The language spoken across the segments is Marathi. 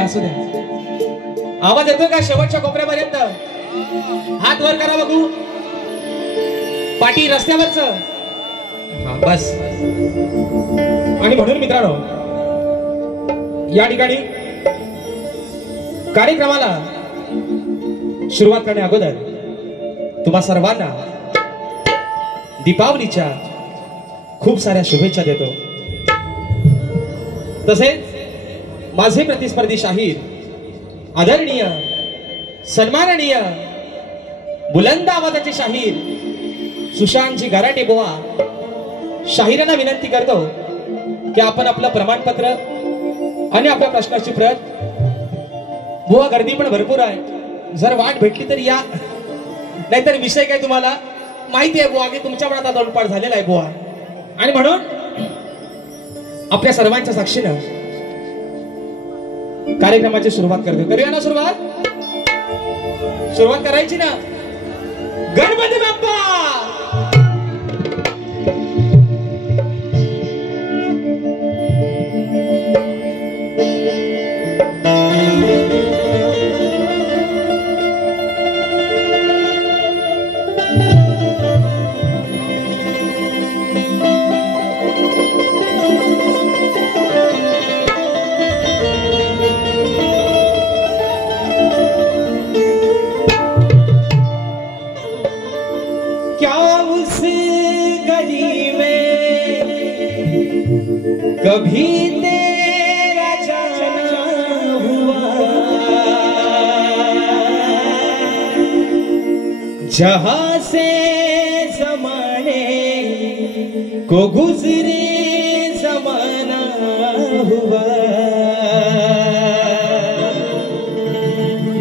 असू द्या, आवाज येतो का शेवटच्या कोपऱ्यापर्यंत? हात वर करा बघू. पाठी रस्त्यावरच, बस. आणि म्हणून मित्रांनो, या ठिकाणी कार्यक्रमाला सुरुवात करण्या अगोदर तुम्हा सर्वांना दीपावलीच्या खूप साऱ्या शुभेच्छा देतो. तसेच माझे प्रतिस्पर्धी शाहीर, आदरणीय, सन्माननीय, बुलंद आवाजाचे शाहीर सुशांतजी गराटे बुवा, शाहिरांना विनंती करतो की आपण आपलं प्रमाणपत्र आणि आपल्या प्रश्नाची प्रत. बुवा गर्दी पण भरपूर आहे, जर वाट भेटली तर या, नाहीतर विषय काय तुम्हाला माहिती आहे बुवा की तुमच्या पण आता तोंडपाठ झालेला आहे बुवा. आणि म्हणून आपल्या सर्वांच्या साक्षीनं कार्यक्रमाची सुरुवात करतो. करूया ना सुरुवात? सुरुवात करायची ना. गणपती बाप्पा. कभी तेरा जाना हुआ, जहां से ज़माने को गुजरे ज़माना हुआ,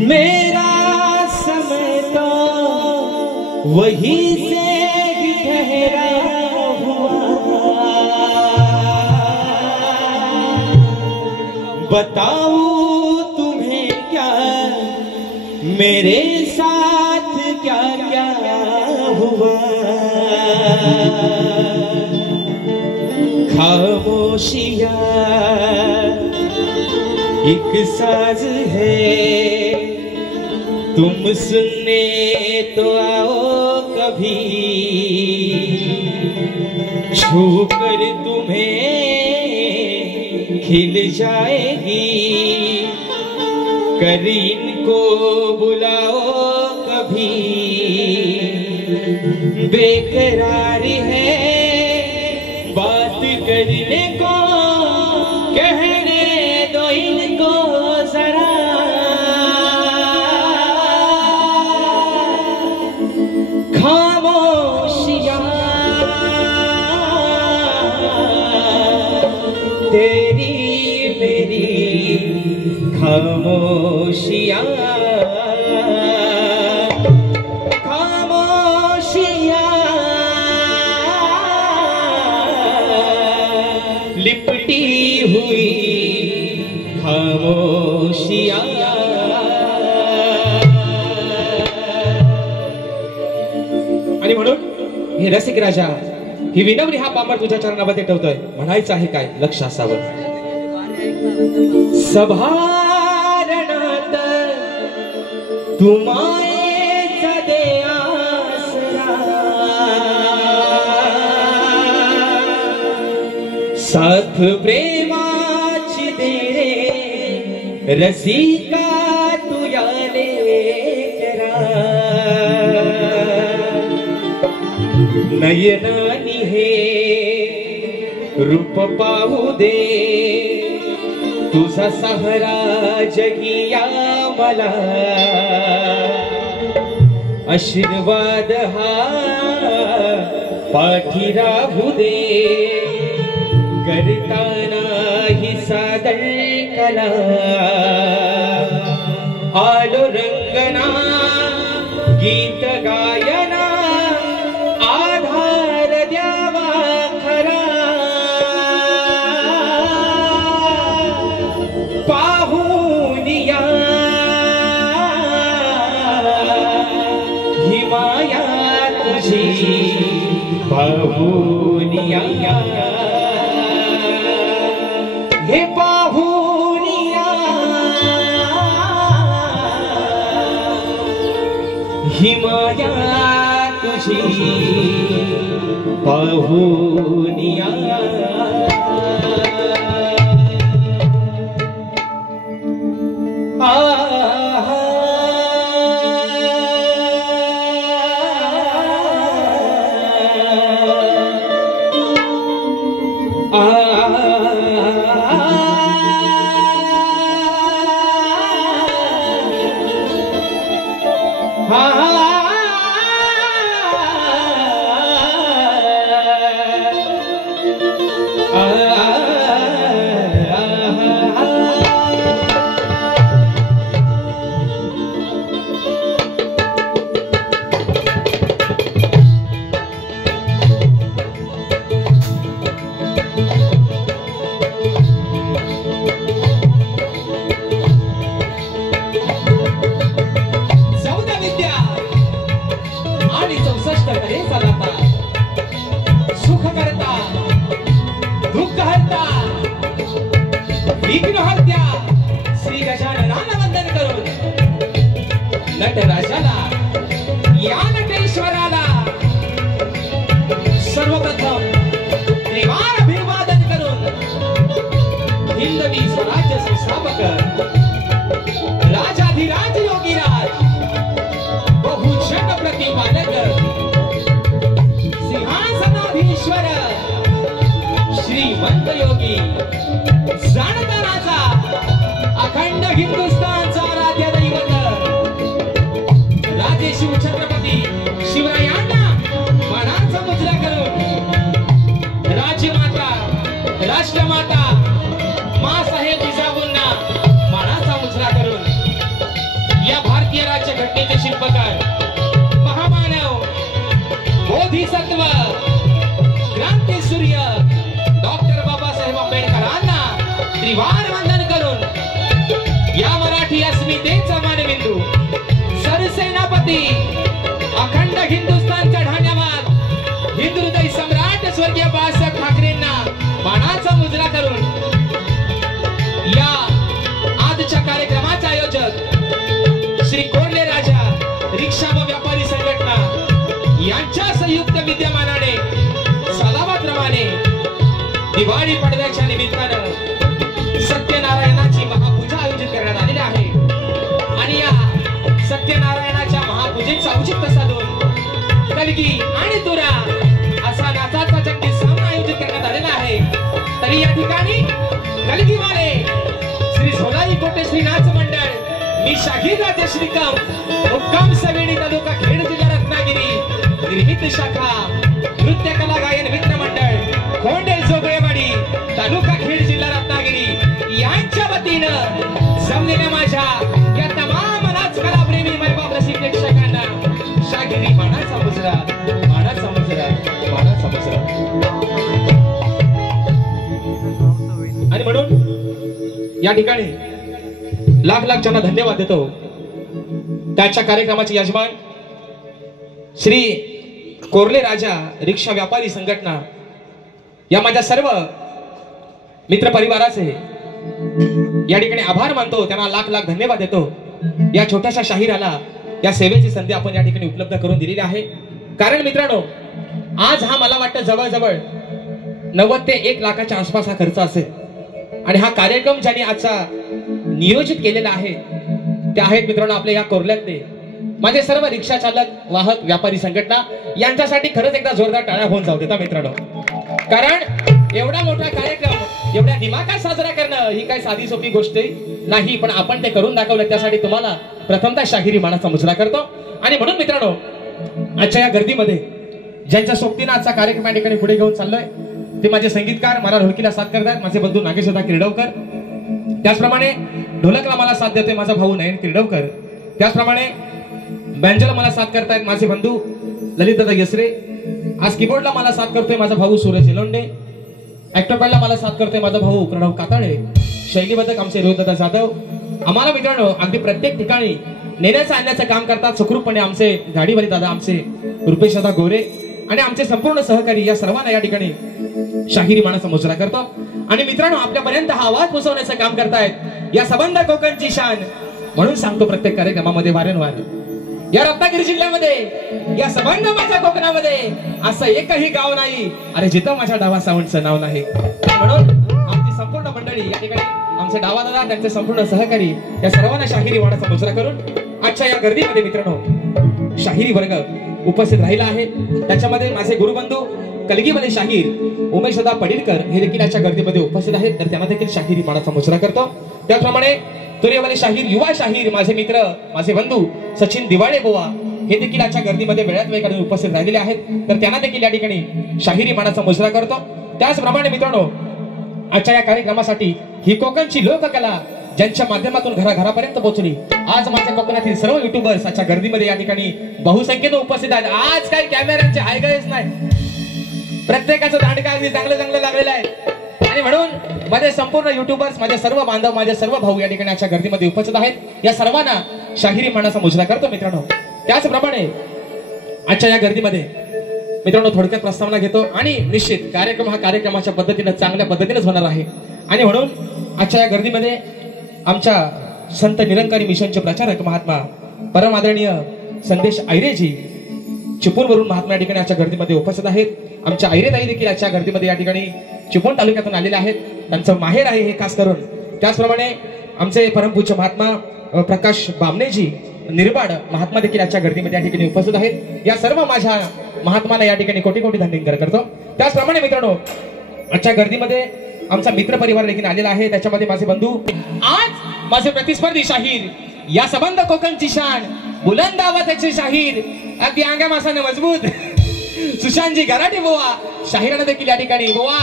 मेरा समय तो वही से भी ठहरा बताऊं तुम्हें क्या मेरे साथ क्या क्या हुआ। खामोशियां एक साज है, तुम सुनने तो आओ कभी, छू कर तुम्हें खिल जाएगी, कर इनको बुलाओ कभी, बेकरार है बात करने को, कहने दो इनको जरा, खामोशियां तेरी मेरी खामोशियां, खामोशियां लिपटी हुई खामोशियां। आणि म्हणून हे रसिक राजा ही विनवणी हा पामर तुझ्या चरणामध्ये ठेवतोय, म्हणायचं आहे काय लक्ष असावं। सभारणात तू मायेचा दे आसरा, साथ प्रेमाची दे रे रसिका तू याले करा, नयनानी हे रूप पाहू दे, तुझा सहारा जगिया मला, आशीर्वाद हा पाठी राहू दे, करताना ही सादर कला, आलो रंगना गीत गायना, आधार द्यावा खरा, पाहुनिया ही माया तुझी, पाहुनिया हे पाहुनिया ही माया तुझी, पाहुनिया नटराजाला या नटेश्वराला सर्वप्रथम त्रिवार अभिवादन करून हिंदवी स्वराज्य संस्थापक राजाधिराज योगीराज बहुजन प्रतिपादक सिंहासनाधीश्वर श्रीमंत योगी जाणता राजा अखंड हिंदुस्थानचा राज्य दैवत शिव छत्रपती शिवरायांना मनाचा मुजरा करून राज्यमाता राष्ट्रमाता मासाहेब जिजाऊंना मनाचा मुजरा करून या भारतीय राज्य घटनेचे शिल्पकार महामानव बोधिसत्व क्रांती सूर्य डॉक्टर बाबासाहेब आंबेडकरांना त्रिवार वंदन करून या मराठी अस्मितेचा मानबिंदू सरसेनापती अखंड हिंदुस्थानच्या ढाण्यावर हिंदुहृदय सम्राट स्वर्गीय बाळासाहेब ठाकरेंना मानाचा मुजरा करून या आजच्या कार्यक्रमाचे आयोजक श्री कोर्ले राजा रिक्षा व व्यापारी संघटना यांच्या संयुक्त विद्यमानाने सालाबाप्रमाणे दिवाळी पडव्याच्या निमित्तानं सत्यनारायणाची महापूजा आयोजित करण्यात आलेली आहे आणि या सत्यनारायणाच्या महापूजेचा औचित्य साधून कलगी आणि तुरा असा नाचाचा जगदीश सामना आयोजित करण्यात आलेला आहे। तरी या ठिकाणी कलगीवाले श्री झोलाई कोटे श्री नाच मंडळ मी शाहीर राजे श्रीकाम मुक्काम सवेणी तालुका खेड जिल्हा रत्नागिरी निर्मित शाखा नृत्य कला गायन मित्र मंडळ खोंडे जोगळेवाडी तालुका खेड जिल्हा रत्नागिरी यांच्या वतीनं जमलेल्या माझ्या या तमाम नाचकला प्रेमी मायबाप रसिक प्रेक्षकांना शागिरी मानाचा मुजरा मानाचा मुजरा मानाचा मुजरा। आणि म्हणून या ठिकाणी लाख लाख त्यांना धन्यवाद देतो। त्याच्या कार्यक्रमाचे यजमान श्री कोर्ले राजा रिक्षा व्यापारी संघटना या माझ्या सर्व मित्र परिवाराचे या ठिकाणी आभार मानतो, त्यांना लाख लाख धन्यवाद देतो। या छोट्याशा शाहिराला या सेवेची संधी आपण या ठिकाणी उपलब्ध करून दिलेली आहे. कारण मित्रांनो, आज हा मला वाटतं जवळजवळ 90 ते 1 लाखाच्या आसपास हा खर्च असेल. आणि हा कार्यक्रम ज्यांनी आजचा नियोजित केलेला आहे ते आहेत मित्रांनो आपले या कोर्ल्यातले माझे सर्व रिक्षा चालक, वाहक, व्यापारी संघटना. यांच्यासाठी खरंच एकदा जोरदार टाळ्या होऊन जाऊ देता मित्रांनो. कारण एवढा मोठा कार्यक्रम एवढ्या दिमाखात साजरा करणं ही काही साधी सोपी गोष्ट नाही, पण आपण ते करून दाखवलं. त्यासाठी तुम्हाला प्रथमतः शाहिरी मानाचा मुजरा करतो. आणि म्हणून मित्रांनो, आजच्या या गर्दीमध्ये ज्यांच्या सोबतीनं आजचा कार्यक्रम या ठिकाणी पुढे घेऊन चाललोय ते माझे संगीतकार, मला ढोलकीला साथ करतात माझे बंधू नागेशदा किर्डवकर. त्याचप्रमाणे ढोलकला मला साथ देतोय माझा भाऊ नयन किर्डवकर. त्याचप्रमाणे बँजोला मला साथ करतायत माझे बंधू ललितदादा यसरे. आज कीबोर्डला मला साथ करतोय माझा भाऊ सूरज लोंढे. ऍक्टोपॅडला मला साथ करतोय माझा भाऊ प्रणव काताळे. शैलीबद्धक आमचे रोहितदादा जाधव. आम्हाला मित्रांनो अगदी प्रत्येक ठिकाणी नेण्याचं आणण्याचं काम करतात सुखरूपपणे आमचे गाडीवाले दादा, आमचे रुपेश दादा गोरे आणि आमचे संपूर्ण सहकारी. या सर्वांना या ठिकाणी शाहिरी मानाचा मुजरा करतो. आणि मित्रांनो, आपल्यापर्यंत हा आवाज पोहोचवण्याचं काम करतायत या सबंध कोकणची शान. म्हणून सांगतो प्रत्येक कार्यक्रमामध्ये वारंवार, या रत्नागिरी जिल्ह्यामध्ये, या सबंध माझ्या कोकणामध्ये असं एकही गाव नाही अरे जिथं माझ्या डावा सावंतचं नाव नाही. म्हणून आमची संपूर्ण मंडळी या ठिकाणी, आमचे डावा दादा, त्यांचे संपूर्ण सहकारी, या सर्वांना शाहिरी मानाचा मुजरा करून आजच्या या गर्दीमध्ये मित्रांनो शाहिरी वर्ग उपस्थित राहिला आहे. त्याच्यामध्ये माझे गुरुबंधू कलगीमध्ये शाहीर उमेशदा पडिलकर हे देखील आजच्या गर्दीमध्ये उपस्थित आहेत. तर त्यांना देखील शाहिरी मानाचा मुजरा करतो. त्याचप्रमाणे तुरेवाले शाहीर, युवा शाहीर, माझे मित्र, माझे बंधू सचिन दिवाळे बुवा हे देखील आजच्या गर्दीमध्ये वेळात वेळ काढून उपस्थित राहिलेले आहेत. तर त्यांना देखील या ठिकाणी शाहिरी मानाचा मुजरा करतो. त्याचप्रमाणे मित्रांनो, आजच्या या कार्यक्रमासाठी ही कोकणची लोककला ज्यांच्या माध्यमातून घराघरापर्यंत पोहोचली, आज माझ्या कोकणातील सर्व युट्यूबर्स आजच्या गर्दीमध्ये या ठिकाणी बहुसंख्येने उपस्थित आहेत. आज काही कॅमेऱ्यांचे हायगायच नाही, प्रत्येकाचं दांडका अगदी चांगलं चांगलं लागलेलं आहे. आणि म्हणून माझे संपूर्ण युट्यूबर्स, माझे सर्व बांधव, माझे सर्व भाऊ या ठिकाणी आजच्या गर्दीमध्ये उपस्थित आहेत. या सर्वांना शाहिरी मानाचा मुजरा करतो मित्रांनो. त्याचप्रमाणे आजच्या या गर्दीमध्ये मित्रांनो थोडक्यात प्रस्तावना घेतो. आणि निश्चित कार्यक्रम हा कार्यक्रमाच्या पद्धतीने चांगल्या पद्धतीनेच होणार आहे. आणि म्हणून आजच्या या गर्दीमध्ये आमच्या संत निरंकारी मिशनचे प्रचारक महात्मा परम आदरणीय संदेश आयरेजी चिपळूणवरून महात्मा या ठिकाणी आजच्या गर्दीमध्ये उपस्थित आहेत. आमच्या आयरेताई देखील आजच्या गर्दीमध्ये या ठिकाणी चिपळूण तालुक्यातून आलेले आहेत. त्यांचं माहेर आहे हे खास करून. त्याचप्रमाणे आमचे परमपूज्य महात्मा प्रकाश बामणेजी निर्बाड महात्मा देखील आजच्या गर्दीमध्ये या ठिकाणी उपस्थित आहेत. या सर्व माझ्या महात्माला या ठिकाणी कोटी कोटी धन्यवाद करतो. त्याचप्रमाणे मित्रांनो, आजच्या गर्दीमध्ये आमचा मित्र परिवार देखील आलेला आहे. त्याच्यामध्ये माझे बंधू, आज माझे प्रतिस्पर्धी शाहीर, या सबंध कोकणची शान, बुलंद आवाजाचे शाहीर, अगदी अंगा मासाने मजबूत सुशांतजी गराटे बुवा शाहिरांना देखील या ठिकाणी. बुवा,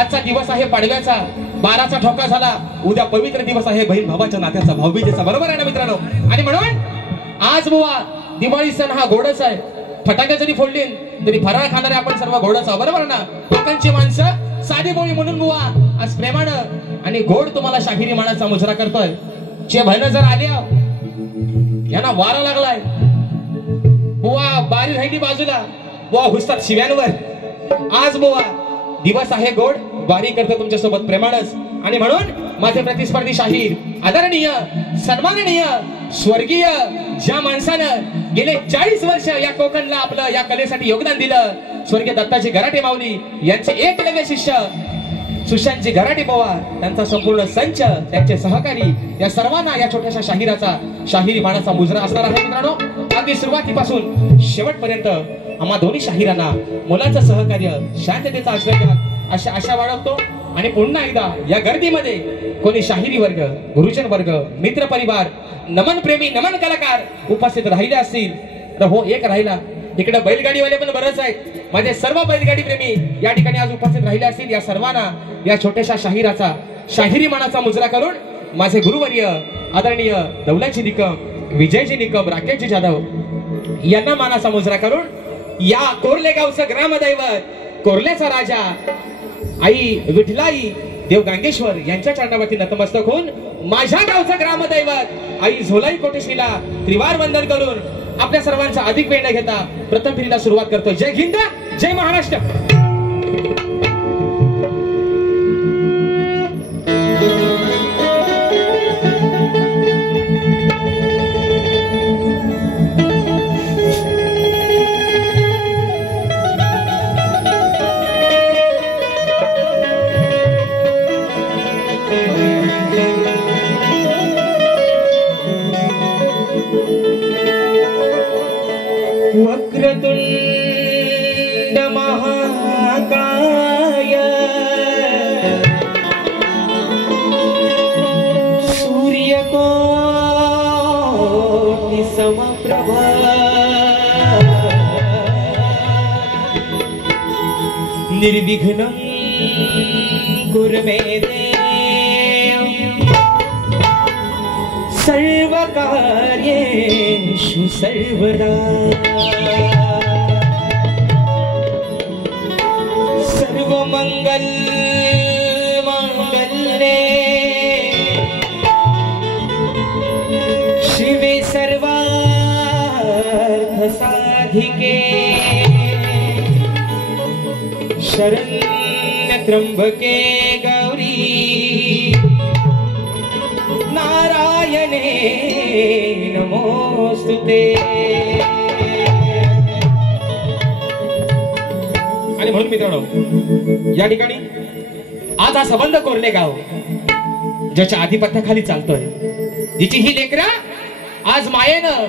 आजचा दिवस आहे पाडव्याचा, 12चा ठोका झाला. उद्या पवित्र दिवस आहे बहीण भावाच्या नात्याचा, भाऊबीजेचा. बरोबर आहे ना मित्रांनो? आणि म्हणून आज बुवा दिवाळी सण हा गोडच आहे. फटाके जरी फोडली तरी फराळ खाणारे आपण सर्व गोडच आहोत. बरोबर ना? कोकणची माणसं साधी बोळी म्हणून बुवा आज प्रेमानं आणि गोड तुम्हाला शाहिरी मानाचा मुजरा करतोय. चे बहिण जर आल्या यांना वारा लागलाय बुवा, बारी राहिली बाजूला बुवा, घुसतात शिव्यांवर. आज बुवा दिवस आहे गोड, वारी करतो तुमच्या सोबत प्रेमानच. आणि म्हणून माझे प्रतिस्पर्धी शाहीर, आदरणीय, सन्माननीय, स्वर्गीय, ज्या माणसानं गेले 40 वर्ष या कोकणला आपलं या कलेसाठी योगदान दिलं, स्वर्गीय दत्ताजी गराटे माऊली यांचे एकलव्य शिष्य सुशांतजी गराटे पवार, त्यांचा संपूर्ण संच, त्यांचे सहकारी, या सर्वांना या छोट्याशा शाहिराचा शाहिरी मानाचा मुजरा असणार आहे मित्रांनो. अगदी सुरुवातीपासून शेवटपर्यंत आम्हा दोन्ही शाहिरांना मुलांचं सहकार्य, शांततेचा आशीर्वाद अशा आशा बाळगतो. आणि पुन्हा एकदा या गर्दीमध्ये कोणी शाहिरी वर्ग, गुरुजन वर्ग, मित्र परिवार, नमन प्रेमी, नमन कलाकार उपस्थित राहिले असतील तर हो, एक राहिला. इकडे बैलगाडीवाले पण बरंच आहेत. माझे सर्व बैलगाडी प्रेमी या ठिकाणी आज उपस्थित राहिले असतील. या सर्वांना या छोट्याशा शाहिराचा शाहिरी मानाचा मुजरा करून माझे गुरुवर्य आदरणीय दौलतजी निकम, विजयजी निकम, राकेशजी जाधव यांना मानाचा मुजरा करून या कोर्ले गावचं ग्रामदैवत, कोर्ल्याचा राजा आई विठलाई देव गांगेश्वर यांच्या चरणावरती नतमस्तक होऊन माझ्या गावचं ग्रामदैवत आई झोलाई कोटेश्रीला त्रिवार वंदन करून आपल्या सर्वांचा अधिक वेळ न घेता प्रथम फेरीला सुरुवात करतो. जय हिंद, जय महाराष्ट्र. समप्रभा निर्विघ्नं कुरु मे देव सर्वकार्येषु सर्वदा सर्वमंगल मांगल्ये शिवे सर्वार्थ साधिके शरण्य त्र्यंबके गौरी नारायणे नमोस्तुते. आणि म्हणून मित्रांनो या ठिकाणी आज हा संबंध कोरणे गाव ज्याच्या आधिपत्याखाली चालतोय, जिची ही लेकरा आज मायेनं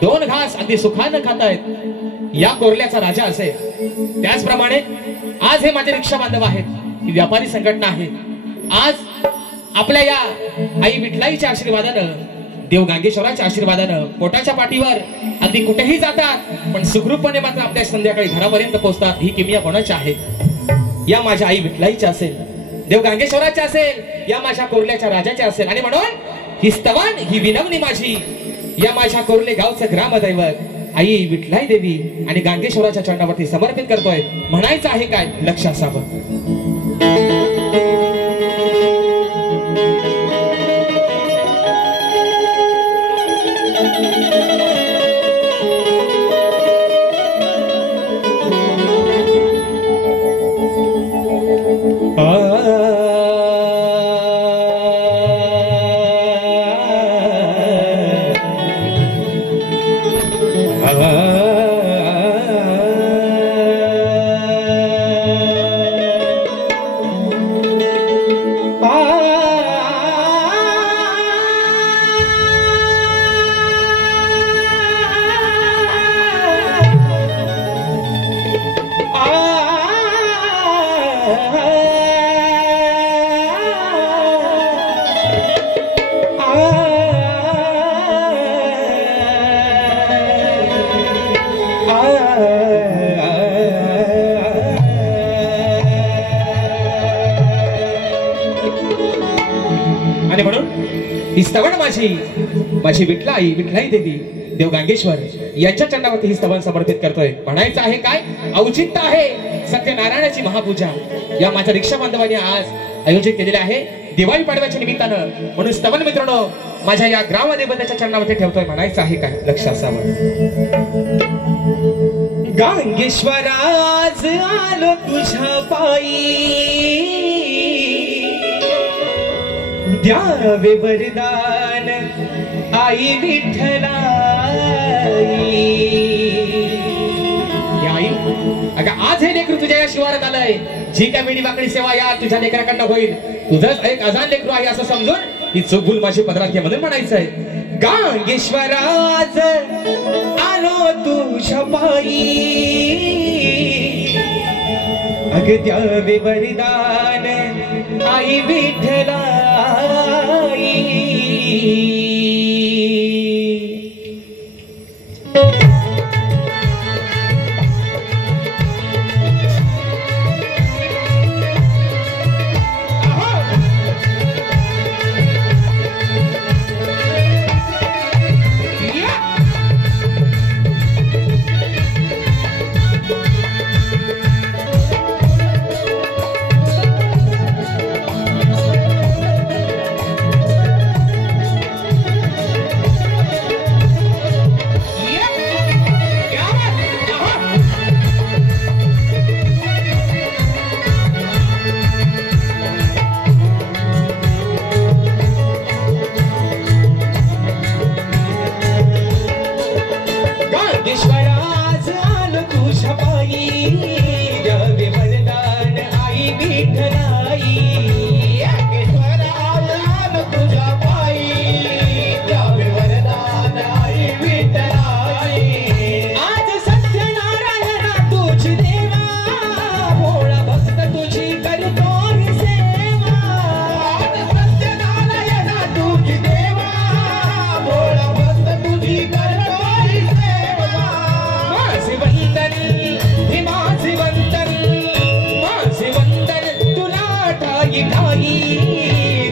दोन घास अगदी सुखानं खातायत, या कोरल्याचा राजा असेल. त्याचप्रमाणे आज हे माझे रिक्षा बांधव आहेत, ही व्यापारी संघटना आहे. आज आपल्या या आई विठलाईच्या आशीर्वादानं, देव गांगेश्वराच्या आशीर्वादानं पोटाच्या पाठीवर अगदी कुठेही जातात, पण सुखरूपपणे मात्र आपल्या संध्याकाळी घरापर्यंत पोहोचतात. ही किमया कोणाची आहे? या माझ्या आई विठलाईची असेल, देव गांगेश्वराची असेल, या माझ्या कोरल्याच्या राजाची असेल. आणि म्हणून ही स्तवन, ही विनवणी माझी या माझ्या कोरले गावचं ग्रामदैवत आई विठलाई देवी आणि गांगेश्वराच्या चरणावरती समर्पित करतोय. म्हणायचं आहे काय? लक्ष असावं. आणि म्हणून ही स्तवन माझी विठलाई देवी देव गांगेश्वर यांच्या चरणावरती ही स्तवन समर्पित करतोय. म्हणायचं आहे काय? औचित्य आहे सत्यनारायणाची महापूजा या माझ्या रिक्षा बांधवांनी आज आयोजित केलेले आहे दिवाळी पाडव्याच्या निमित्तानं. म्हणून स्तवन मित्रांनो माझ्या या ग्रामदेवतेच्या चरणावरती ठेवतोय. म्हणायचं आहे काय? लक्ष असावं. गांगेश्वराज आलो तुझ्या पायी, द्यावे वरदान आई विठ्ठलाई. आई अगं आज हे लेकरू तुझ्या या शिवारात आलंय, जी काय वेडी वाकडी सेवा या तुझ्या लेकराकडनं होईल, तुझंच एक अजान लेकरू आहे असं समजून ही चूक भूल माझी पदरात घे म्हणून म्हणायचंय. गांगेश्वराज आलो तुझ्या पायी, अग द्यावे वरदान आई विठ्ठलाई.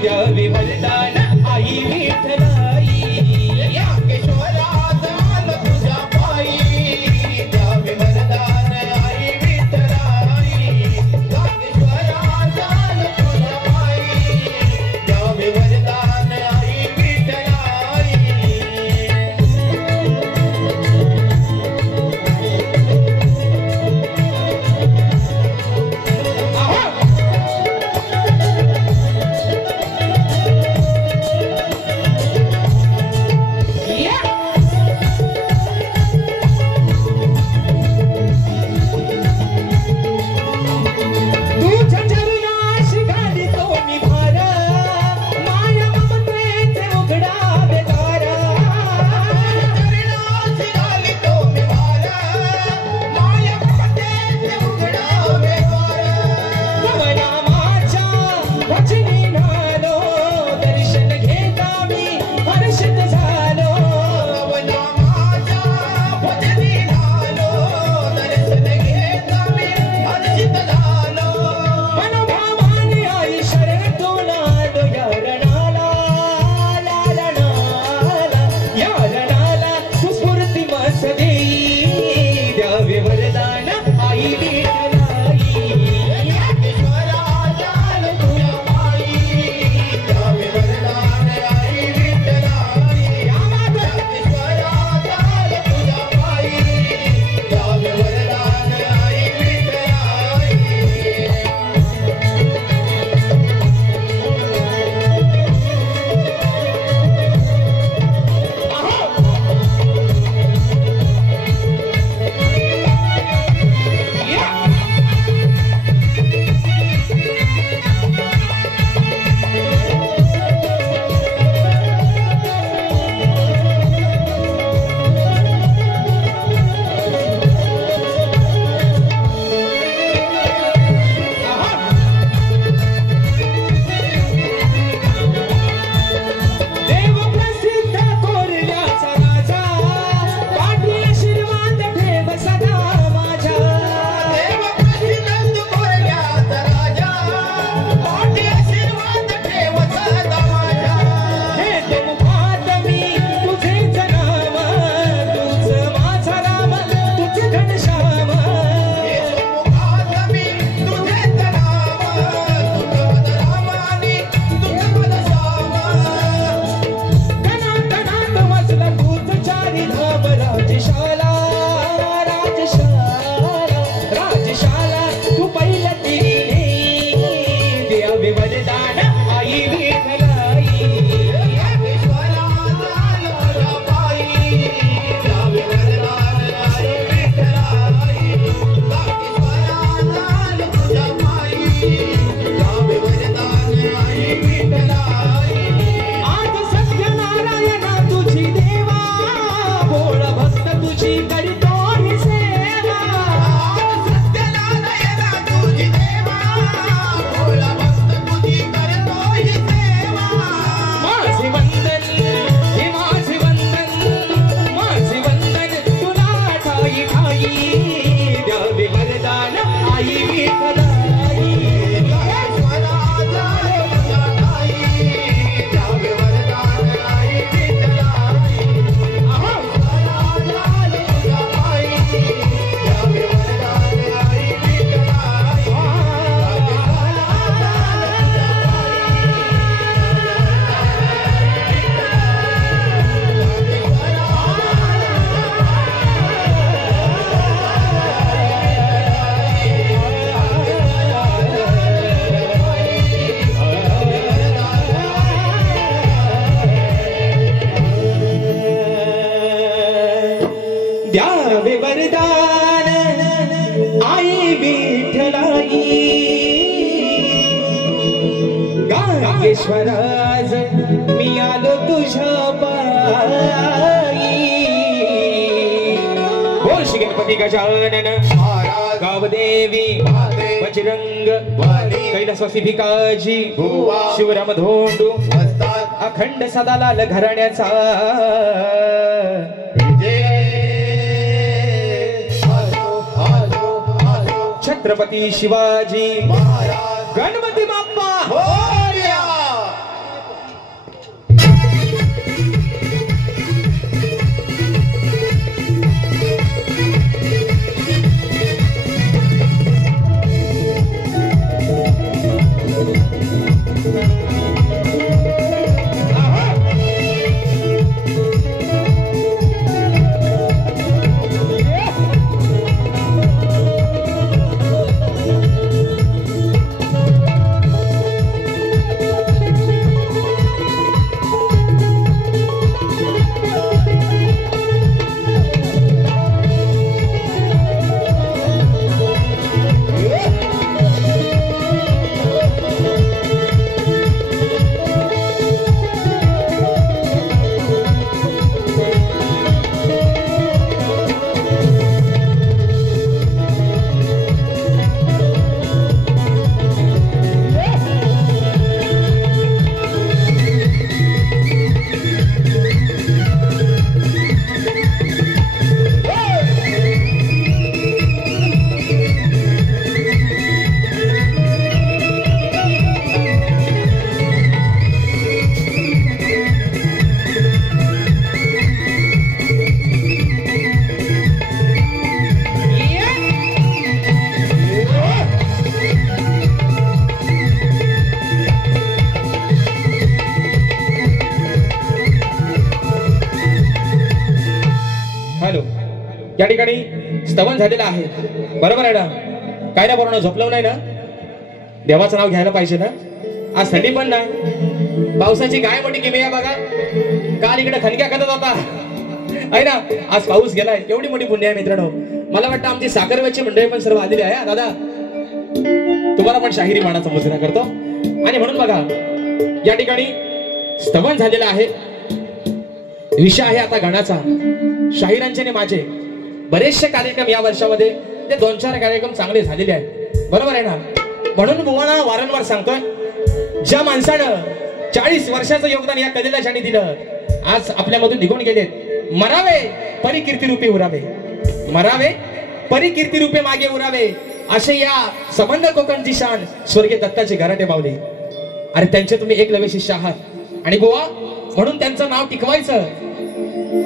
द्यावे वरदान आई विठ्ठलाई नागेश्वराजान तुझ्या पायी द्यावे वरदान आई विठ्ठलाई नागेश्वराजान तुझ्या पायी द्यावे वरदान आई विठ्ठलाई नागेश्वराज मी आलो तुझ्या पायी बोल श्री गणपती गजानन गावदेवी बजरंग कैलासवासी भिकाजी शिवराम धोंडू अखंड सदालाल घराण्याचा छत्रपती शिवाजी गणपती बाप्पा या ठिकाणी स्तवन झालेलं आहे, बरोबर आहे ना? काय ना बरोबर झोपलं नाही ना? देवाचं नाव घ्यायला पाहिजे ना? आज थंडी पण नाही, पावसाची काय मोठी किमी आहे बघा. काल इकडे खणक्या खणत होता आहे ना, आज पाऊस गेलाय. एवढी मोठी पुण्य आहे मित्रांनो. मला वाटतं आमची साखरवेची मंडळी पण सर्व आलेली आहे. दादा तुम्हाला पण शाहिरी मानाचा मुजरा करतो. आणि म्हणून बघा या ठिकाणी स्तवन झालेलं आहे. विषय आहे आता गाण्याचा. शाहिरांचे आणि माझे बरेचसे कार्यक्रम या वर्षामध्ये ते 2-4 कार्यक्रम चांगले झालेले आहेत, बरोबर आहे ना? म्हणून बुवाना वारंवार सांगतोय, ज्या माणसानं 40 वर्षाचं योगदान या कलेला ज्यांनी दिलं, आज आपल्यामधून निघून गेलेत. मरावे परी कीर्ती रूपे उरावे, मरावे परी कीर्ती रूपे मागे उरावे, असे या संबंध कोकणची शान स्वर्गीय दत्ताचे गराटे माऊली. अरे त्यांचे तुम्ही एकलव्य शिष्य आहात. आणि बुवा म्हणून त्यांचं नाव टिकवायचं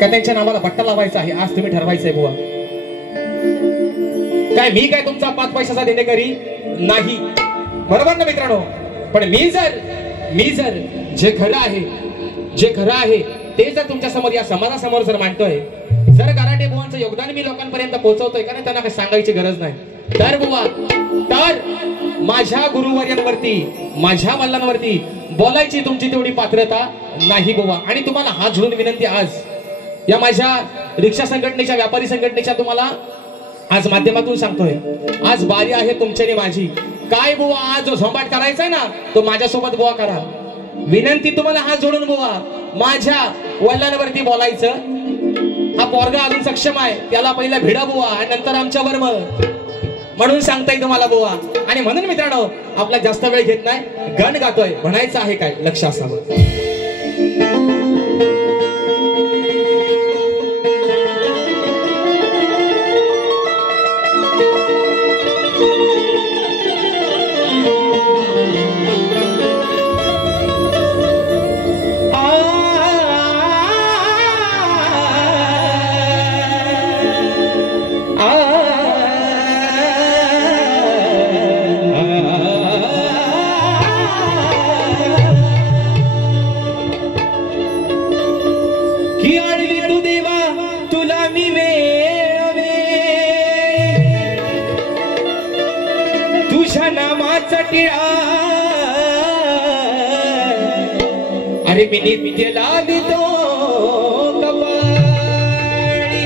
का त्यांच्या नावाला बट्टा लावायचा आहे, आज तुम्ही ठरवायचंय बुवा. काय मी काय तुमचा 5 पैशाचा देणेकरी नाही, बरोबर ना मित्रांनो? पण मी जर जे खरं आहे ते जर तुमच्या समोर या समाजासमोर जर मांडतोय, जर गराटे बुवांचं योगदान मी लोकांपर्यंत पोहोचवतोय, कारण त्यांना काही सांगायची गरज नाही, तर बुवा तर माझ्या गुरुवर्यांवरती, माझ्या मल्लांवरती बोलायची तुमची तेवढी पात्रता नाही बुवा. आणि तुम्हाला हात जोडून विनंती, आज या माझ्या रिक्षा संघटनेच्या, व्यापारी संघटनेच्या तुम्हाला आज माध्यमातून सांगतोय, आज बारी आहे तुमची आणि माझी. काय बुवा आज जो झोंबाट करायचा आहे ना, तो माझ्यासोबत बुवा करा. विनंती तुम्हाला हात जोडून बुवा, माझ्या वडिलांवरती बोलायचं. हा पोरगा अजून सक्षम आहे, त्याला पहिला भिडा बुवा आणि नंतर आमच्या वर्म, म्हणून सांगताय तुम्हाला बुवा. आणि म्हणून मित्रांनो आपला जास्त वेळ घेत नाही, गण गातोय, म्हणायचं आहे काय लक्ष असावं. अरे मी नित्य लावितो कपाळी,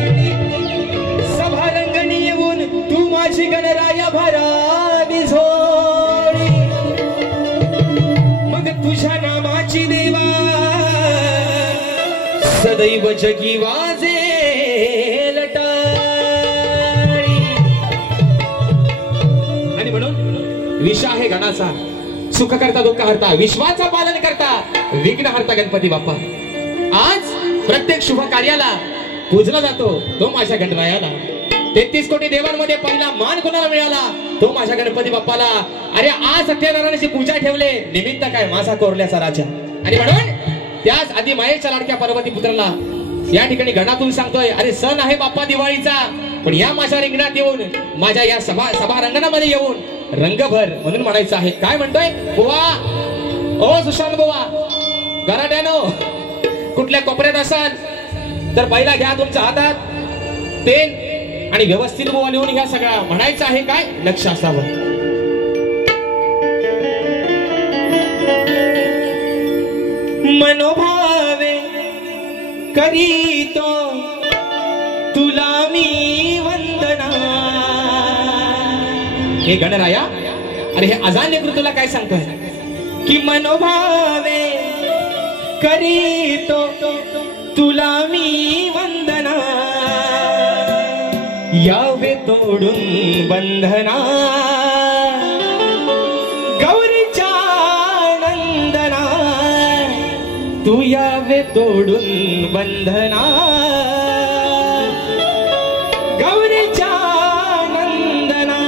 सभारंगणी येऊन तू माझी गणराया भरावी झोळी. मग तुझ्या नामाची देवा सदैव जगी वाजेल टाळी. आणि म्हणून विषय आहे गणाचा, सुख करता दुःख हरता, विश्वाचा पालन करता, विघ्न हरता गणपती बाप्पा. आज प्रत्येक शुभ कार्याला पूजला जातो तो माझ्या गणरायाला. 33 कोटी देवांमध्ये पहिला मान कोणाला मिळाला, तो माझ्या गणपती बाप्पाला. अरे आज सत्यनारायणाची पूजा ठेवले, निमित्त काय माझा कोरल्याचा राजा. आणि म्हणून त्याच आधी मायेच्या लाडक्या पार्वती पुत्राला या ठिकाणी गणातून सांगतोय, अरे सण आहे बाप्पा दिवाळीचा, पण या माझ्या रिंगणात येऊन, माझ्या या सभा रंगणामध्ये येऊन रंगभर, म्हणून म्हणायचं आहे. काय म्हणतोय बुवा? ओ सुशांत बुवा, गराट्यानो कुठल्या कोपऱ्यात असाल तर पहिला घ्या तुमच्या हातात पेन आणि व्यवस्थित बुवा लिहून घ्या सगळा. म्हणायचं आहे काय लक्ष असावं. मनोभावे करीतो तुला मी वंदना. हे गणराया, अरे हे अजान्य तुला काय सांगतोय की मनोभावे करीतो तुला मी वंदना. यावे तोडून बंधना गौरीच्या नंदना. तू यावे तोडून बंधना गौरीच्या नंदना.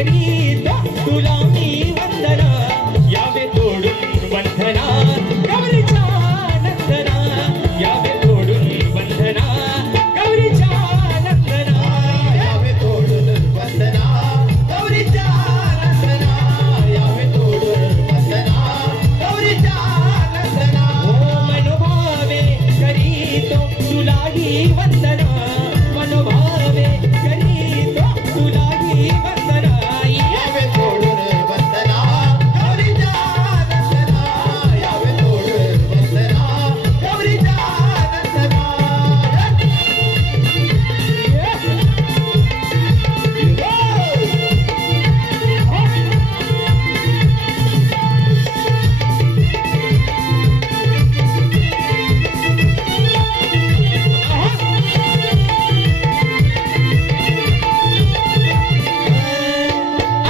करीत तुला मी वंदना यावे तोडून बंधना गौरीच्या नंदना यावे तोडून बंधना गौरीच्या नंदना यावे तोडून वंदना गौरीच्या नंदना यावे तोडून वंदना गौरीच्या नंदना मनोभावे करीतो तुलाही वंदना मनोभावे करीतो तुलाही वंदना यावे तोडून वंदना गौरीच्या नंदना यावे तोडून वंदना गौरीच्या नंदना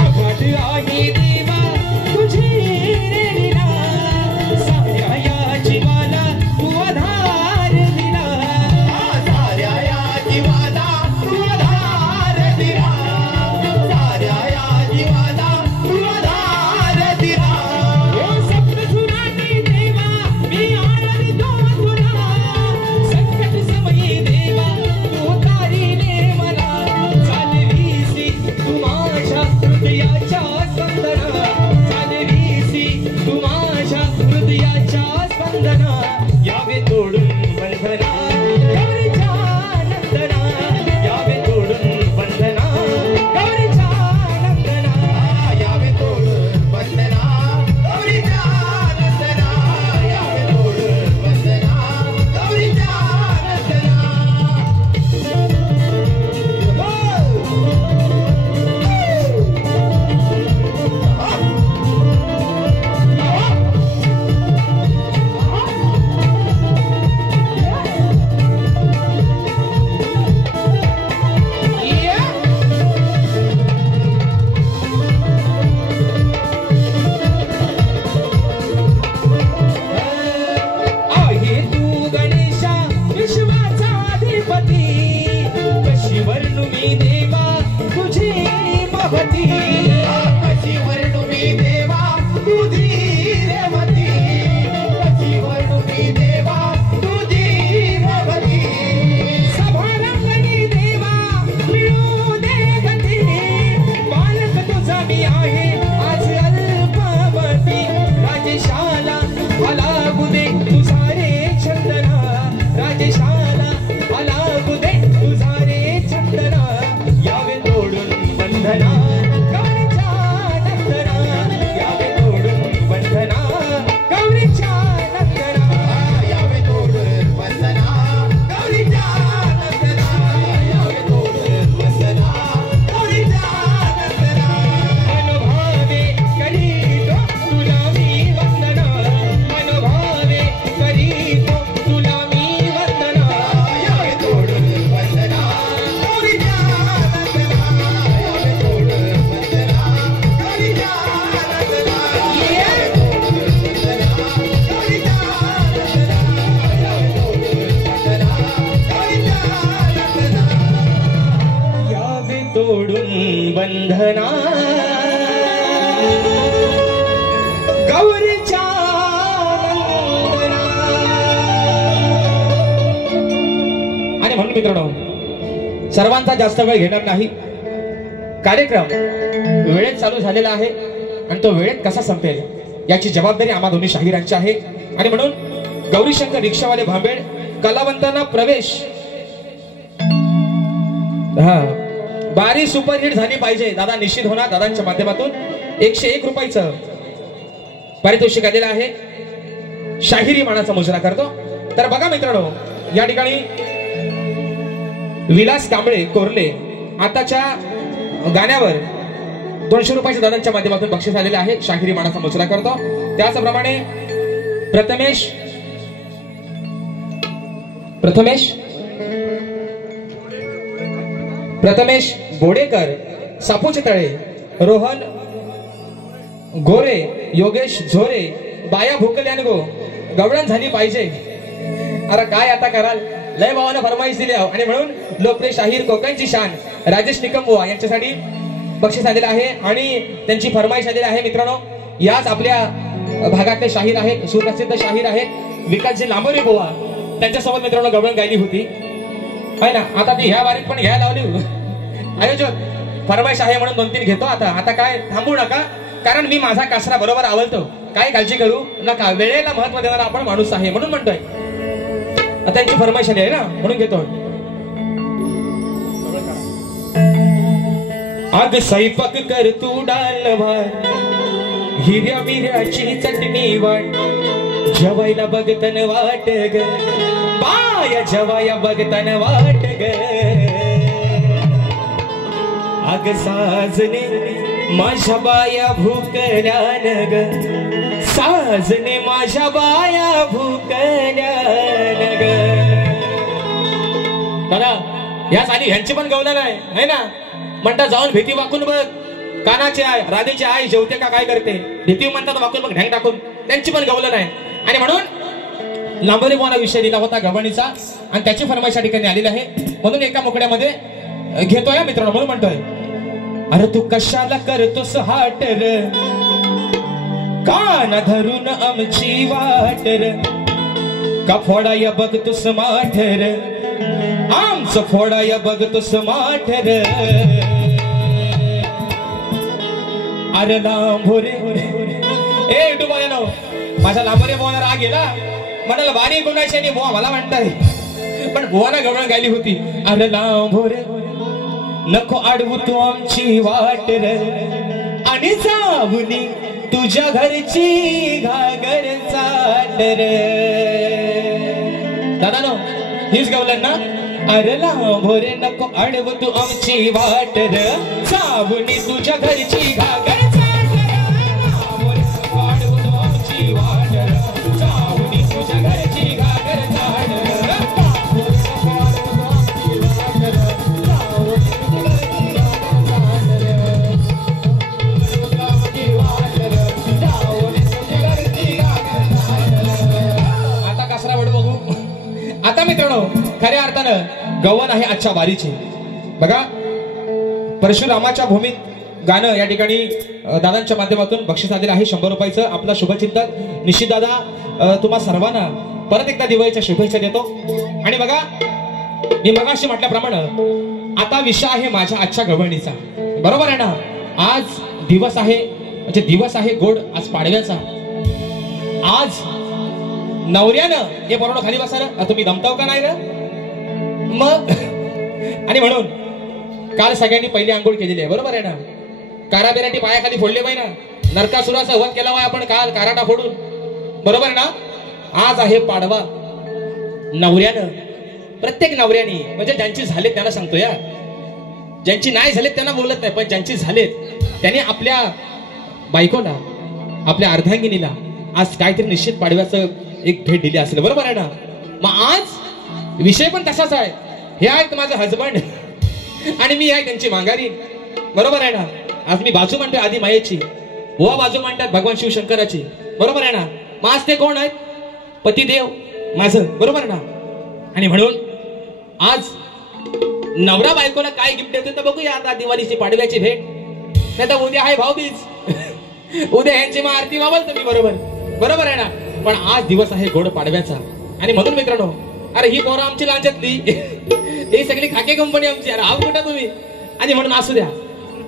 आभाट आहे देवा तुझी रे लीला साऱ्या या जीवाला तू आधार दिला साऱ्या या जीवाला तू आधार दिला साऱ्या या जीवाला तू आधार दिला ओ सप्तसुरांनी देवा मी आळवितो तुला संकट समयी देवा तू तारीने मला चालवीसी तू माझ्या हृदयाच्या स्पंदना चालवीसी तू माझ्या हृदयाच्या स्पंदना यावे तोडून बंधना गौरीच्या नंदना यावे तोडून बंधना गौरीच्या नंदना यावे तोडून वंदना गौरीच्या नंदना यावे तोडून वंदना गौरीच्या नंदना आहे तू गणेशा विश्वाचा अधिपती कशी वर्णू मी देवा तुझी महती कशी वर्णू मी देवा तुझी रेवती कशी वर्णू मी देवा तुझी रेवती सभारंगणी देवा मिळू दे गती बालक तुझा मी आहे आज अल्पावती राजेशाला लागू दे तुझा रे चंदना राजेशाला लागू दे तुझा रे चंदना यावे तोडून बंधना गौरीच्या नंदना यावे तोडून बंधना गौरीच्या नंदना यावे तोडून वंदना गौरीच्या नंदना यावे तोडून वंदना गौरीच्या नंदना मनोभावे करीतो तुला मी वंदना मनोभावे करीतो तुला मी वंदना यावे तोडून वंदना गौरीच्या नंदना यावे तोडून वंदना गौरीच्या नंदना यावे तोडून वंदना गौरीच्या नंदना यावे तोडून वंदना गौरीच्या नंदना यावे तोडून बंधना गौरीच्या नंदना आणि म्हणून मित्रांनो सर्वांचा जास्त वेळ घेणार नाही कार्यक्रम वेळेत चालू झालेला आहे आणि तो वेळेत कसा संपेल याची जबाबदारी आम्हा दोन्ही शाहिरांची आहे आणि म्हणून गौरीशंकर रिक्षावाले भांबेड कलावंतांना प्रवेश बारी सुपरहिट झाली पाहिजे दादा निश्चित होणार दादांच्या माध्यमातून 101 रुपयाचं पारितोषिक आलेलं आहे शाहिरी मानाचा मुजरा करतो तर बघा मित्रांनो या ठिकाणी विलास कांबळे कोरले आताच्या गाण्यावर 200 रुपयाच्या दादांच्या माध्यमातून बक्षीस आलेले आहे शाहिरी मानाचा मुजरा करतो त्याचप्रमाणे प्रथमेश बोडेकर सापूचे तळे रोहन गोरे योगेश झोरे बाया भुकल्यान गो गवळण झाली पाहिजे अरे काय आता कराल लय भावानं फरमाईश दिली आणि म्हणून लोकप्रिय शाहीर कोकणची शान राजेश निकमबुवा यांच्यासाठी बक्षीस आलेलं आहे आणि त्यांची फरमाईश आलेली आहे मित्रांनो. याच आपल्या भागातले शाहीर आहेत, सुप्रसिद्ध शाहीर आहेत विकासजी लांबोरे बुवा, त्यांच्यासोबत मित्रांनो गवळण गायली होती आहे ना. आता ती ह्या वारीत पण घ्यायला लावली आयोजक, फरमाईश आहे म्हणून 2-3 घेतो. आता काय थांबू नका, कारण मी माझा कासरा बरोबर आवडतो, काय काळजी करू नका, वेळेला महत्व देणारा आपण माणूस आहे म्हणून म्हणतोय. त्यांची फरमाईश आली आहे ना म्हणून घेतो. आग स्वयंपाक कर तू डाल भात, हिरव्या बिर्याची चटणी वाट, जेवायला बघतन वाट ग बाया, जेवाया बघतन वाट ग. आग साजने माझ्या बाया भूकल्यान ग, साजने माझ्या बाया भूकल्यान ग. दादा या साली ह्यांची पण गवलन आहे ना. म्हणता जाऊन भीती वाकून बघ, कानाची आहे राधेची आई जेवते का काय करते, भीती म्हणतात वाकून बघ ढँग टाकून, त्यांची पण गवलन आहे. आणि म्हणून लांबोरे बुवांना विषय दिला होता गवणीचा आणि त्याची फरमाईश या ठिकाणी आलेली आहे म्हणून एका मुकड्यामध्ये घेतोय मित्रांनो. म्हणून म्हणतोय, अरे तू कशाला करतोस हाट र, कान धरून आमची वाट र, का फोडाया बघतोस माठ र, आमचं फोडाया बघतोस माठ र. अरे लांबोरे ए युट्यूबवाल्यानो, माझ्या लांबोरे बुवांना राग गेला, म्हणाला वारी कोणाची आणि बुवा मला म्हणताय, पण बुवाना गवळण गायली होती. अरे लांबोरे नको अडवू तू आमची वाट र, आणि जाऊनी तुझ्या घरची घागर चाट र. दादा नो हीच गवलन ना. अरे लांबोरे नको अडवू तू आमची वाट र, जाऊनी तुझ्या घरची घागर चाट र. लांबोरे नको अडवू तू आमची वाट र, जाऊनी तुझ्या घरची घागर चाट र. आता मित्रांनो खऱ्या अर्थानं गवण आहे आजच्या वारीचे. बघा परशुरामाच्या भूमीत गाणं या ठिकाणी दादांच्या माध्यमातून बक्षीस आलेलं आहे 100 रुपयाचं. आपला शुभचिंतक निश्चित दादा तुम्हा सर्वांना परत एकदा दिवाळीच्या शुभेच्छा देतो. आणि बघा मी मगाशी म्हटल्याप्रमाणे आता विषय आहे माझ्या आजच्या गवळणीचा, बरोबर आहे ना. आज दिवस आहे म्हणजे दिवस आहे गोड, आज पाडव्याचा. आज नवऱ्यानं हे बरोबर खाली बसायला तुम्ही दमताव का नाही रे मग. आणि म्हणून काल सगळ्यांनी पहिली आंघोळ केलेली आहे, बरोबर आहे ना. काराबिराटी पायाखाली फोडले पाहिजे ना, नरकासुराचा वध केला पाहिजे आपण काल काराटा फोडून, बरोबर आहे ना. आज आहे पाडवा. नवऱ्यानं प्रत्येक नवऱ्यानी म्हणजे ज्यांची झालेत त्यांना सांगतो या, ज्यांची नाही झालेत त्यांना बोलत नाही, पण ज्यांची झालेत त्यांनी आपल्या बायकोला आपल्या अर्धांगिनीला आज काहीतरी निश्चित पाडव्याचं एक भेट दिली असेल, बरोबर आहे ना. मग आज विषय पण तसाच आहे. हे आहेत माझं हजबंड आणि मी आहे त्यांची मांगारी, बरोबर आहे ना. आज मी बाजू मांडतोय आधी मायेची, बुवा बाजू मांडतात भगवान शिवशंकराची, बरोबर आहे ना. मग आज ते कोण आहेत, पतिदेव माझं, बरोबर ना. आणि म्हणून आज नवरा बायकोला काय गिफ्ट देतो तर बघूया आता दिवाळीची पाडव्याची भेट. नाही तर उद्या आहे भाऊबीज, उद्या ह्यांची मग आरती वावल तुम्ही, बरोबर आहे ना. पण आज दिवस आहे गोड पाडव्याचा. आणि म्हणून मित्रांनो अरे ही पोरं आमची लांच्यातली, ही सगळी खाके कंपनी आमची, अरे आव कुठं तुम्ही. आणि म्हणून असू द्या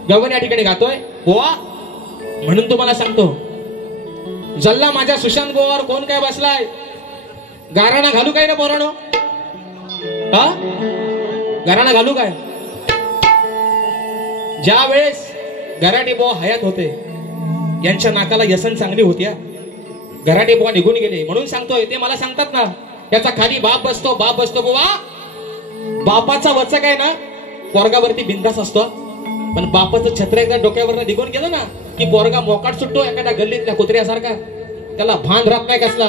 गवण या ठिकाणी गातोय बुवा. म्हणून तुम्हाला सांगतो जल्ला माझ्या सुशांत बुवावर कोण काय बसलाय, गाराणा घालू काय ना पोरानो, हा गाराणा घालू काय. ज्या वेळेस गराटे बुवा हयात होते यांच्या नाकाला व्यसन चांगली होती, गराटे बुवा निघून गेले. म्हणून सांगतोय ते मला सांगतात ना, याचा खाली बाप बसतो बुवा. बापाचा वचक आहे ना पोरगावरती बिंदास असतो, पण बापाचं छत्र एकदा डोक्यावर निघून गेलं ना की पोरगा मोकाट सुटतो एखाद्या गल्लीतल्या कुत्र्यासारखा, त्याला भान राहत नाही कसला.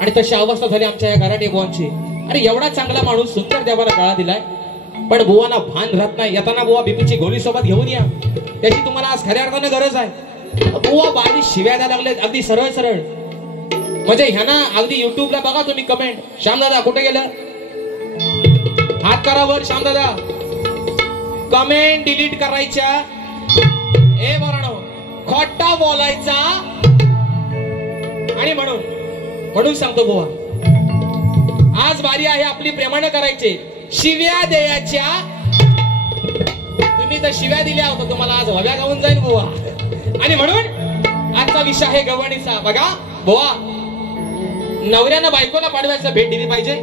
आणि तशी अवस्था झाली आमच्या या गराटे बुवांची. अरे एवढा चांगला माणूस सुंदर देवाला गळा दिलाय, पण बुवांना भान राहत नाही. येताना बुवा बीपीची गोळी सोबत घेऊन या, त्याची तुम्हाला आज खऱ्या अर्थानं गरज आहे. बुवा बारी शिव्या द्यायला लागले अगदी सरळ सरळ, म्हणजे ह्याना अगदी युट्यूबला बघा तुम्ही कमेंट, श्यामदादा कुठे गेलं, हात करा वर श्यामदादा. कमेंट डिलीट करायच्या वाटा बोलायचा आणि म्हणून सांगतो बुवा, आज बारी आहे आपली प्रेमानं करायचे शिव्या द्यायच्या. तुम्ही तर शिव्या दिल्या होत्या, तुम्हाला आज हव्या गाऊन जाईल बुवा. आणि म्हणून आजचा विषय आहे गवणीचा. बघा बुवा, नवऱ्यानं बायकोला पाडव्याचं भेट दिली पाहिजे.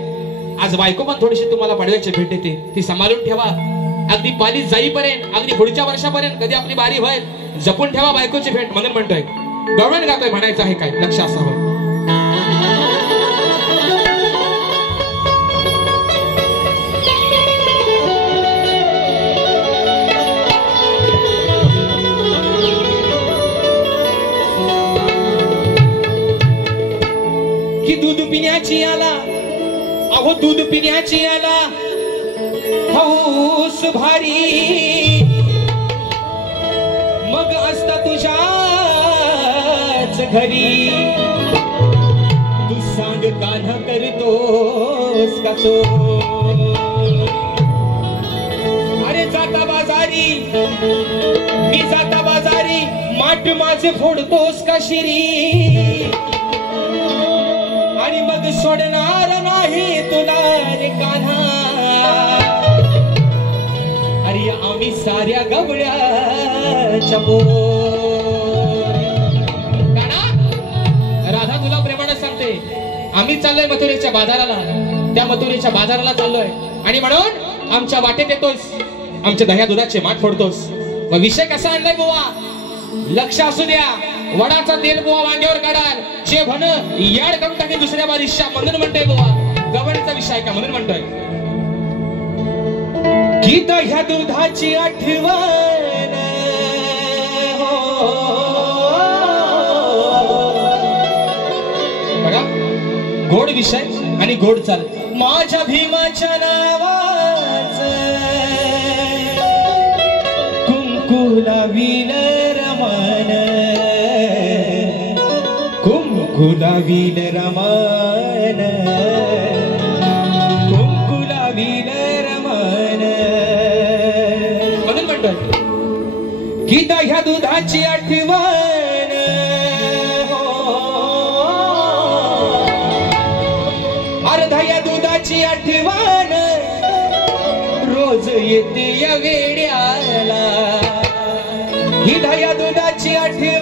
आज बायको पण थोडीशी तुम्हाला पाडव्याची भेट देते, ती सांभाळून ठेवा. अगदी पाली जाईपर्यंत, अगदी पुढच्या वर्षापर्यंत, कधी आपली बारी होईल जपून ठेवा बायकोची भेट. म्हणून म्हणतोय, गवळण गातोय म्हणायचं आहे काय, लक्ष असावं. की दूध पिण्याची आला, अहो दूध पिण्याची आला हौस भारी, मग असता तुझ्याच घरी. तू सांग कान्हा करतोस का तो, अरे जाता बाजारी मी जाता बाजारी, माठ माझे फोडतोस का शिरी. आणि मग सोडणार नाही तुला रे कान्हा, अरे आम्ही साऱ्या गवळ्याच्या कान्हा. राधा तुला प्रेमानं सांगते, आम्ही चाललोय मथुरेच्या बाजाराला, त्या मथुरेच्या बाजाराला चाललोय. आणि म्हणून आमच्या वाटेत येतोस, आमच्या दह्या दुधाचे माठ फोडतोस. मग विषय कसा आणलाय बुवा, लक्ष असू द्या. वडाचा तेल बुवा वांग्यावर काढाल, जे भन याड करून टाके दुसऱ्या बारीशा. म्हणून म्हणतोय बुवा, गवळीचा विषय का, म्हणून म्हणतोय की दह्या दुधाची आठवण हो. बघा, गोड विषय आणि गोड चाल. माझ्या भीमाच्या नावाचं कुंकुला विल रमान, कुंकुला विल रमान, कुंकुला विल रमान. म्हणून म्हणतोय की दह्या दुधाची आठवण हो, अर्ध्या दुधाची आठवण रोज येते या वेड्याला. ही दह्या दुधाची आठवण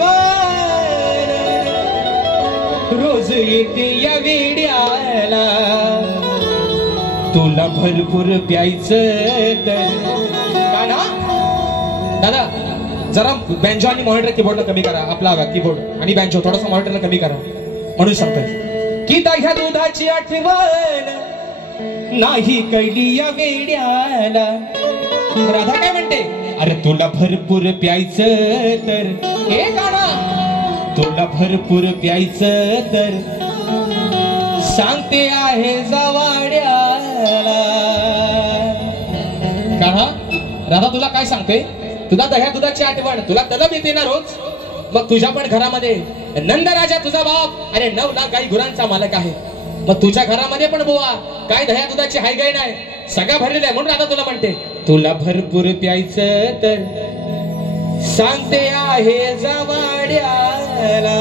रोज येते या वेड्याला. तुला भरपूर प्यायचं तर कान्हा. दादा जरा बँजो आणि मॉनिटर कीबोर्डला कमी करा, आपला कीबोर्ड आणि बँजो थोडासा मॉनिटरला कमी करा. म्हणून सांगतोय की दह्या दुधाची आठवण नाही कळली या वेड्याला. राधा काय म्हणते, अरे तुला भरपूर प्यायचं तर, हे कान्हा तुला भरपूर प्यायचं तर सांगते आहे जवाड्याला. कान्हा, राधा तुला काय सांगते, तुला दह्या दुधाची आठवण, तुला तलब येते ना रोज. मग तुझ्या पण घरामध्ये नंदराजा तुझा बाप अरे 9 लाख गाई गुरांचा मालक आहे. मग तुझ्या घरामध्ये पण बुवा काय दह्या दुधाची हाय गाय नाही, सगळं भरलेलं आहे. म्हणून राधा तुला म्हणते, तुला भरपूर प्यायचं तर सांगते आहे जवाड्याला,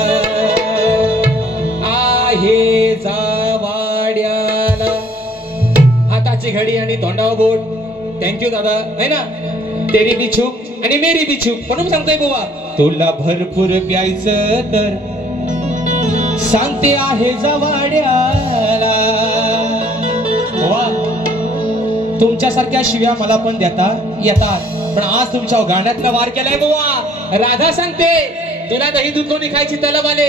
आहे जवाड्याला. हाताची घडी आणि तोंडावर बोट. थँक्यू दादा, आहे ना. तेरी बी चूक आणि मेरी बी चूक. म्हणून सांगतोय बुवा, तुला भरपूर प्यायचं तर सांगते आहे जवाड्याला. तुमच्यासारख्या शिव्या मला पण देता येतात, पण आज तुमच्या गाण्यातला वार केलाय बुवा. राधा सांगते, तुला दही दूध कोणी खायची तलब आले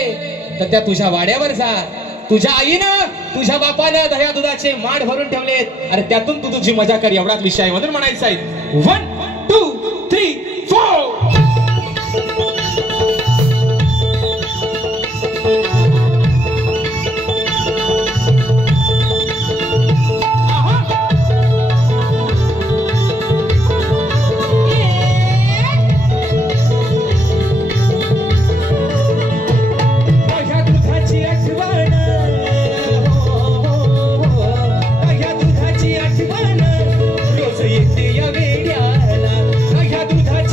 तर त्या तुझ्या वाड्यावर जा. तुझ्या आईनं तुझ्या बापानं दह्या दुधाचे माठ भरून ठेवलेत, अरे त्यातून तू तुझी मजा कर. एवढाच विषय आहे. म्हणून म्हणायचं आहे 1 2 3 4. रोज येते या वेड्याला, दह्या दुधाची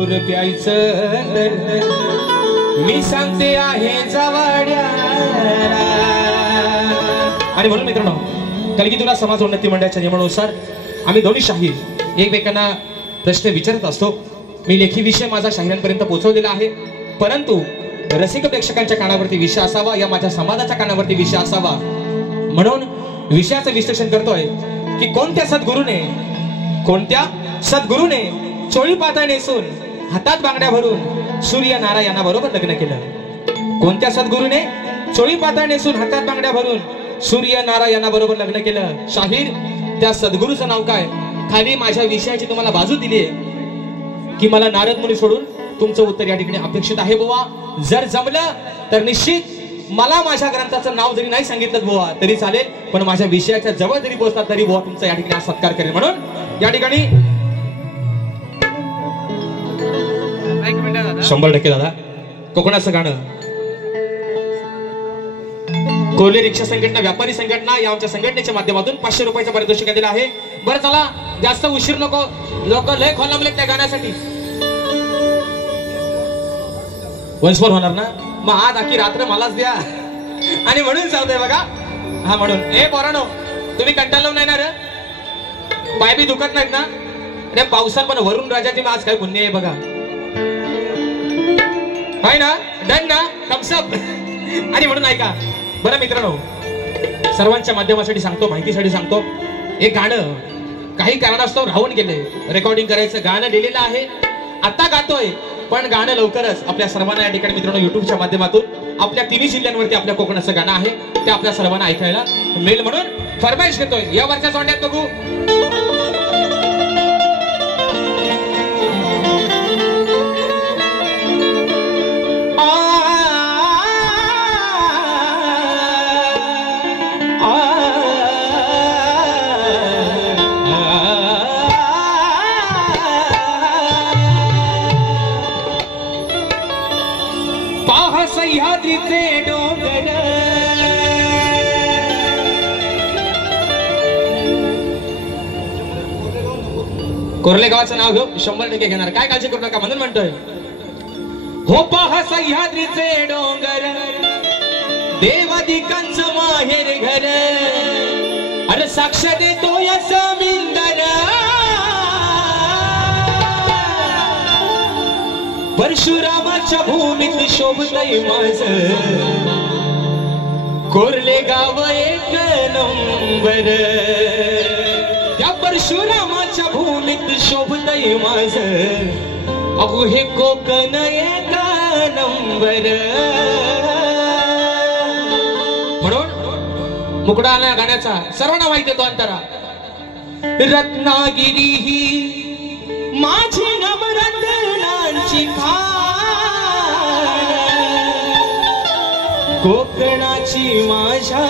घुर प्यायचं मी सांगते आहे जवाड्या. आणि म्हणून मित्रांनो, कलगीतुरा समाज उन्नती मंडळाच्या नियमानुसार आम्ही दोन्ही शाहीर एकमेकांना प्रश्न विचारत असतो. मी लेखी विषय माझा शाहिरांपर्यंत पोहोचवलेला आहे, परंतु रसिक प्रेक्षकांच्या कानावरती विषय असावा, या माझ्या समाजाच्या कानावरती विषय असावा, म्हणून विषयाचं विश्लेषण करतोय की कोणत्या सद्गुरूने चोळी पातळ नेसून हातात बांगड्या भरून सूर्य नारायणा बरोबर लग्न केलं. कोणत्या सद्गुरूने चोळी पातळ नेसून हातात बांगड्या भरून सूर्य नारायणा बरोबर लग्न केलं. शाहीर त्या सद्गुरूचं नाव काय? खाली माझ्या विषयाची तुम्हाला बाजू दिली आहे की मला नारद मुनी सोडून तुमचं उत्तर या ठिकाणी अपेक्षित आहे बुवा. जर जमलं तर निश्चित मला माझ्या ग्रंथाचं नाव जरी नाही सांगितलं बुवा तरी चालेल, पण माझ्या विषयाच्या जवळ जरी पोहोचला तरी बुवा तुमचा या ठिकाणी सत्कार करेल. म्हणून या ठिकाणी 100% दादा कोकणाचं गाणं कोल्हे रिक्षा संघटना, व्यापारी संघटना या आमच्या संघटनेच्या माध्यमातून 500 रुपयाचं पारितोषिक दिलं आहे. बरं चला, जास्त उशीर नको, लोक लय खोलांबले त्या गाण्यासाठी. वंशभर होणार ना, मग आज आखी रात्र मलाच द्या. आणि म्हणून चालतंय बघा. हा म्हणून ए पोरानो, तुम्ही कंटाळलो नाही ना रे? पाय बी दुखत नाहीत ना रे? पावसात पण वरून राजाची आज काय पुण्य आहे बघा, आहे ना? डन ना? थम्सअप. आणि म्हणून ऐका बरं मित्रांनो, सर्वांच्या माध्यमासाठी सांगतो, माहितीसाठी सांगतो, एक गाणं काही कारणास्तव राहून गेले. रेकॉर्डिंग करायचं गाणं लिहिलेलं आहे, आता गातोय, पण गाणं लवकरच आपल्या सर्वांना या ठिकाणी मित्रांनो युट्यूबच्या माध्यमातून आपल्या 3 जिल्ह्यांवरती आपल्या कोकणाचं गाणं आहे ते आपल्या सर्वांना ऐकायला मिळेल. म्हणून फरमाईश करतोय या वरच्या सोंड्यात बघू. सह्याद्रीचे डोंगर कोरले गावाचं नाव घेऊ, 100% घेणार, काय काळजी करू नका. म्हणून म्हणतोय हो पहा सह्याद्रीचे डोंगर देवादिकांचं माहेर घर, अरे साक्ष देतो या समिंदर. परशुरामाच्या भूमीत शोभतय माझं कोरले गाव एक नंबर. त्या परशुरामाच्या भूमीत शोभतय माझं अहो हे कोकण एक नंबर. म्हणून मुकडा आला गाण्याचा सर्वांना माहिती येतो अंतरा. रत्नागिरी ही माझी नवरत्नांची खाण, कोकणाची माझ्या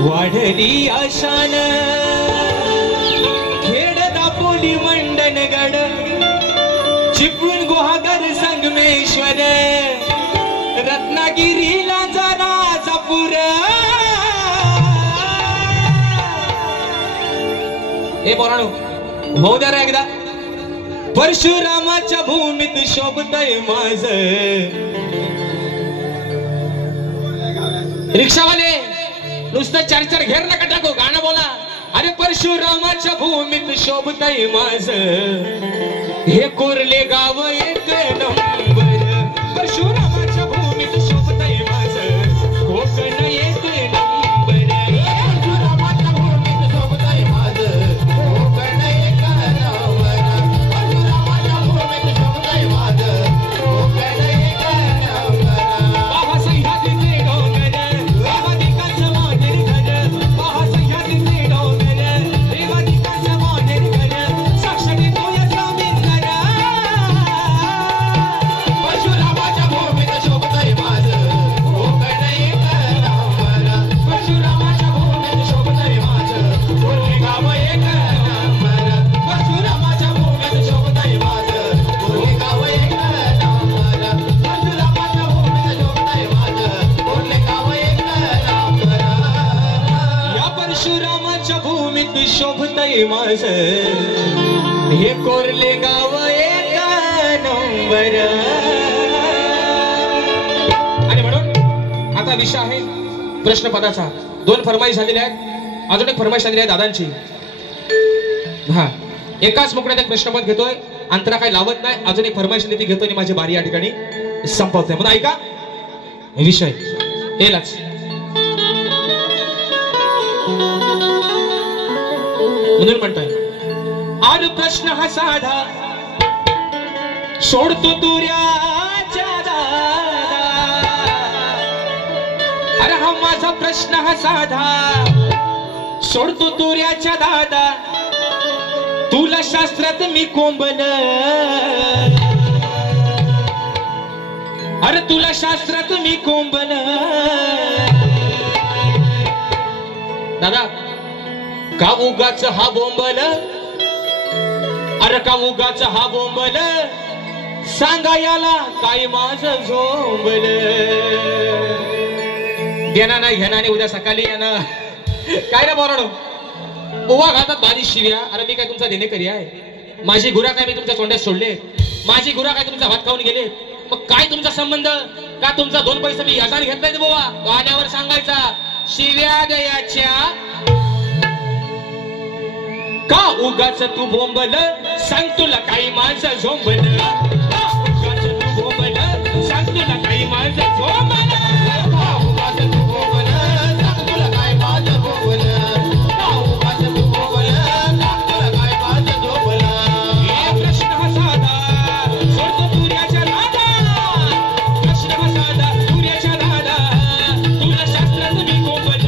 वाढली आशान. खेड दापोली मंडणगड चिपळूण गुहागर संगमेश्वर, रत्नागिरीला जरा जपूर. हे पोरांनो होऊ द्या रे एकदा. परशुरामाच्या भूमीत शोभतय माझं. रिक्षावाले नुसतं 4-4 घेर नका टाकू, गाणं बोला. अरे परशुरामाच्या भूमीत शोभतय माझं हे कोरले गाव एक नंबर. परशुरामाच्या भूमीत शोभतय माझं कोकण एक नंबर. भूमीत शोभतय माझ हे कोरले गाव एका नंबर. आणि म्हणून आता विषय आहे प्रश्नपदाचा. 2 फरमाईश झालेल्या आहेत, अजून एक फरमाईश झालेली आहे दादांची. हा, एकाच मुकड्यात एक प्रश्नपद घेतोय, अंतरा काही लावत नाही. अजून एक फरमाईश ती घेतोय आणि माझी बारी या ठिकाणी संपवतोय. म्हणून ऐका विषय येलाच. म्हणून म्हणतोय आर प्रश्न हा साधा सोडतो तुऱ्याच्या दादा. अरे हा माझा प्रश्न हा साधा सोडतो तुऱ्याच्या दादा. तुला शास्त्रात मी कोंबल, अरे तुला शास्त्रात मी कोंबल. दादा का उगाच हा बोंबल, अरे का उगाच हा बोंबल. सांगा याला काय माझं झोंबल. देणार नाही घेणार नाही उद्या सकाळी यानं काय रे बोराडो ओवा घातात बारीक शिव्या. अरे मी काय तुमचा देणेकरी आहे? माझी गुरा काय मी तुमच्या तोंड्यात सोडले? माझी गुरा काय तुमचा भात खाऊन गेले? मग काय तुमचा संबंध? का तुमचा 2 पैसे मी याचा घेत नाही बोवा? गाण्यावर सांगायचा शिव्या गयाच्या. का उगाच तू बोंबल, सांग तुला काही माझं झोंबल. का उगाच तू बोंबल, सांग तुला काही माझं झोंबल. का उगाच तू बोंबल, सांग तुला काय माझं झोंबल. का उगाच तू बोंबल, सांग तुला काय माझं झोंबल. हे प्रश्न हा साधा सोडतो तुऱ्याच्या दादा. प्रश्न हा साधा तुऱ्याच्या दादा. तुला शास्त्रात मी कोंबल,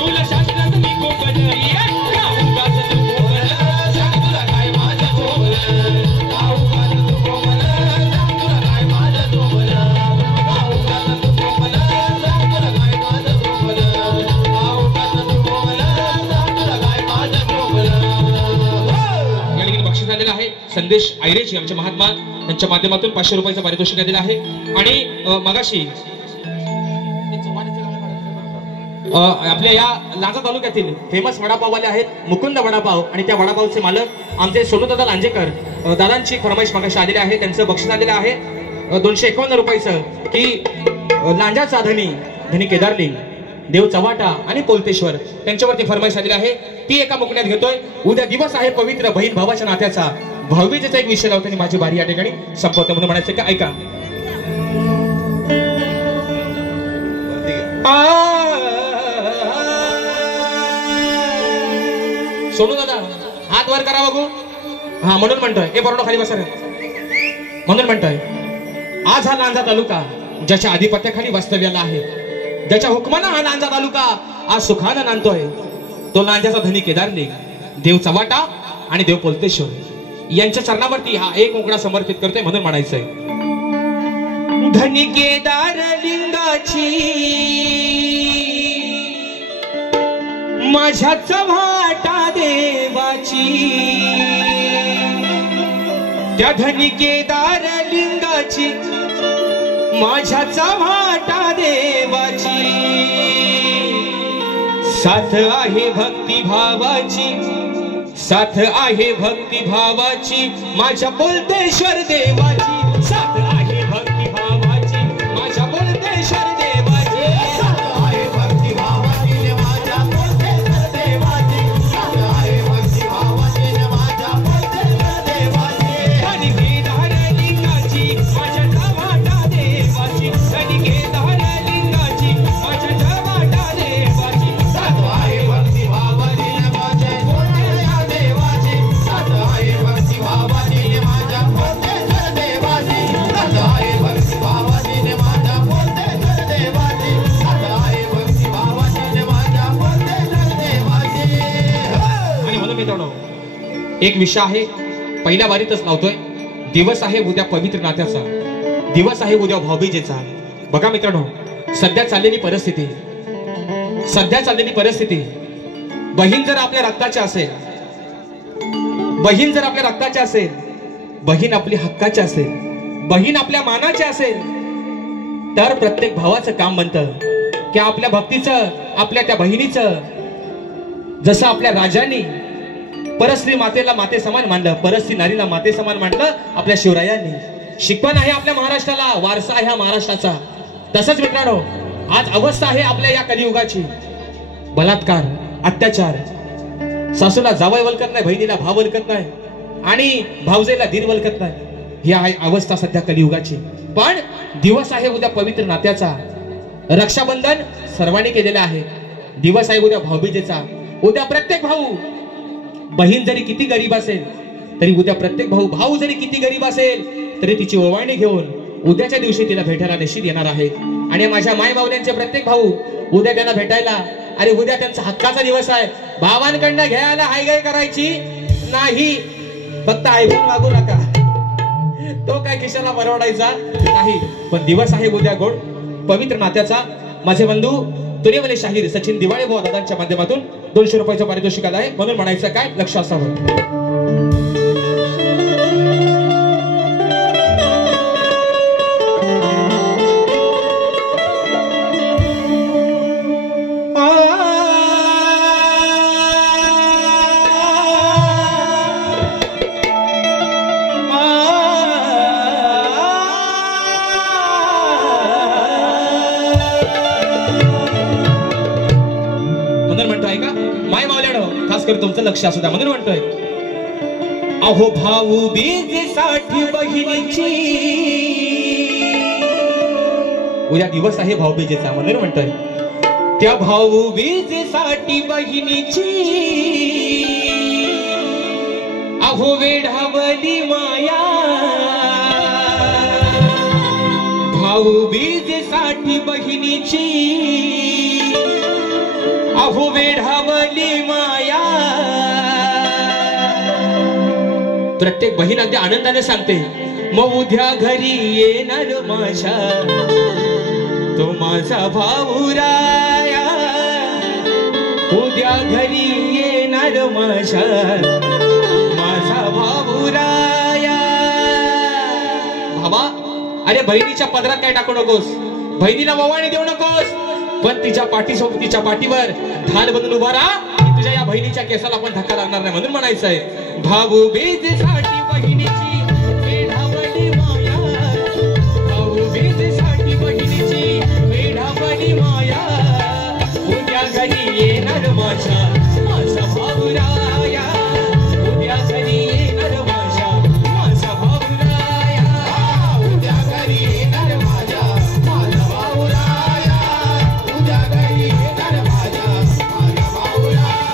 तुला शास्त्रात मी कोंबल. का उगाच तू बोंबल, सांग तुला काय माझं झोंबल. का उगाच तू बोंबल, सांग तुला काय माझं झोंबल. का उगाच तू बोंबल, सांग तुला काय माझं झोंबल. का उगाच तू बोंबल, सांग तुला काय माझं झोंबल. या ठिकाणी बक्षीस आलेलं आहे संदेश आयरेची आमचे महात्मा, त्यांच्या माध्यमातून 500 रुपयाचं पारितोषिक दिलं आहे. आणि मगाशी आपल्या या लांजा तालुक्यातील फेमस वडापाववाले आहेत मुकुंद वडापाव, आणि त्या वडापावचे मालक आमचे सोनूदादा लांजेकर. दादांची फरमाईश मगाशी आलेली आहे, त्यांचं बक्षीस आलेलं आहे 251 रुपयाचं. की लांजाचा धनी केदारलिंग, देव चव्हाटा आणि पोलतेश्वर त्यांच्यावरती फरमाईश आलेली आहे. ती एका मुकण्यात घेतोय. उद्या दिवस आहे पवित्र बहीण भावाच्या नात्याचा. भाऊबीजेचा एक विषय लावताना माझी बारी या ठिकाणी संपवते. म्हणून म्हणायचं का ऐका. सोनू दादा हात वर करा बघू. हा, म्हणून म्हणतोय हे बरोबर खाली बसा. म्हणून म्हणतोय आज हा लांजा तालुका ज्याच्या आधिपत्याखाली वास्तव्याला आहे, ज्याच्या हुकमानं हा लांजा तालुका आज सुखानं नांदतोय, तो लांजाचा धनी केदारलिंग, देव चव्हाटा आणि देव पोलतेश्वर यांच्या चरणावरती हा एक मुकडा समर्पित करतोय. म्हणून म्हणायचंय धनी केदारलिंगाची माझ्या चव्हाटा देवाची. त्या धनी केदारलिंगाची माझ्या चव्हाटा देवाची. साथ आहे भक्ती भावाची, साथ आहे भक्ती भावाची माझ्या पोलतेश्वर देवाची. साथ आहे भक्ती भावाची माझ्या पोलतेश्वर देवाची. साथ आहे भक्ती भावाची माझ्या पोलतेश्वर देवाची. साथ आहे भक्ती भावाची माझ्या पोलतेश्वर देवाची. धनी केदारलिंगाची माझ्या चव्हाटा देवाची. धनी केदारलिंगाची माझ्या चव्हाटा देवाची. साथ आहे भक्ती भावाची माझ्या पोलतेश्वर देवाची. साथ आहे भक्ती भावाची माझ्या पोलतेश्वर देवाची. साथ आहे भक्ती भावाची माझ्या पोलतेश्वर देवाची. साथ आहे भक्ती भावाची माझ्या पोलतेश्वर देवाची. आणि म्हणून मित्रांनो एक विषय आहे पहिल्या वारीतच लावतोय. दिवस आहे उद्या पवित्र नात्याचा, दिवस आहे उद्या भाऊबीजेचा. बघा मित्रांनो सध्या चाललेली परिस्थिती बहीण जर आपल्या रक्ताची असेल, बहीण जर आपल्या रक्ताची असेल, बहीण आपली हक्काची असेल, बहीण आपल्या मानाची असेल, तर प्रत्येक भावाचं काम बनतं की आपल्या भक्तीचं, आपल्या त्या बहिणीचं जसं आपल्या राजांनी परस्त्री मातेला माते समान मानलं, परस्त्री नारीला माते समान मानलं आपल्या शिवरायांनी. शिकवण आहे आपल्या महाराष्ट्राला, वारसा आहे हा महाराष्ट्राचा. तसंच मित्रांनो, आज अवस्था आहे आपल्या या कलियुगाची. बलात्कार, अत्याचार, सासूला जावई वलकत नाही, बहिणीला भाव वलकत नाही आणि भावजेला दीर वलकत नाही. ही आहे अवस्था सध्या कलियुगाची. पण दिवस आहे उद्या पवित्र नात्याचा. रक्षाबंधन सर्वांनी केलेलं आहे. दिवस आहे उद्या भाऊबीजेचा. उद्या प्रत्येक भाऊ, बहीण जरी किती गरीब असेल तरी उद्या प्रत्येक भाऊ जरी किती गरीब असेल तरी तिची ओवाळणी घेऊन उद्याच्या दिवशी तिला भेटायला निश्चित येणार आहे. आणि माझ्या माय माऊल्यांचे प्रत्येक भाऊ उद्या त्यांना भेटायला, अरे उद्या त्यांचा हक्काचा दिवस आहे. भावांकडनं घ्यायला हायगाय करायची नाही, फक्त ऐकून मागू नका, तो काय खिशाला परवडायचा नाही. पण दिवस आहे उद्या गोड पवित्र नात्याचा. माझे बंधू तुरेवले शाहीर सचिन दिवाळे भाऊ दादांच्या माध्यमातून 200 रुपयाचं पारितोषिक आलं आहे. म्हणून म्हणायचं काय, लक्ष असावं. तुमचं लक्ष असू द्या. म्हणून म्हणतोय, अहो भाऊ बीजेसाठी बहिणीची, उद्या दिवस आहे भाऊबीजेचा. म्हणून म्हणतोय, त्या भाऊ बीजेसाठी बहिणीची अहो वेढावली माया, भाऊ बीजेसाठी बहिणीची अहो वेढावली माया. प्रत्येक बहीण अगदी आनंदाने सांगते, मग उद्या घरी येणार माझ्या तो माझा भाऊ राया, उद्या घरी येणार माझ्या माझा भाऊ राया. बाबा, अरे बहिणीच्या पदरात काय टाकू नकोस, बहिणीला ओवाळणी देऊ नकोस, पण तिच्या पाठीसोबत तिच्या पाठीवर धान बांधून उभा राहा. तुझ्या या बहिणीच्या केसाला पण धक्का लागणार नाही. म्हणून म्हणायचं आहे, भाऊ बीजेसाठी बहिणीची वेढावली माया, भाऊ बीजेसाठी बहिणीची वेढावली माया, उद्या घरी येणार माझ्या माझा भाऊ राया, उद्या घरी येणार माझ्या माझा भाऊ राया, उद्या घरी येणार माझ्या माझा भाऊ राया, उद्या घरी येणार माझ्या माझा भाऊ राया.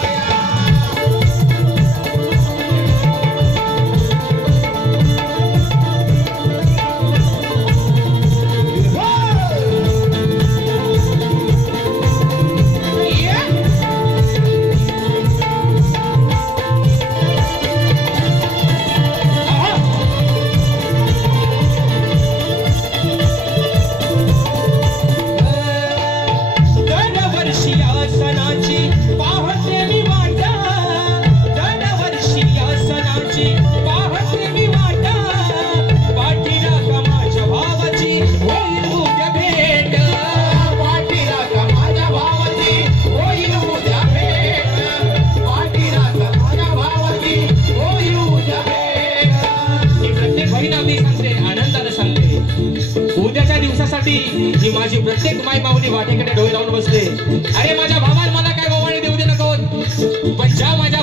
ही माझी प्रत्येक माय माऊली वाटेकडे डोळे लावून बसले. अरे माझ्या भावाला मला काय ओवाळणी देऊ दे नको, पण ज्या माझ्या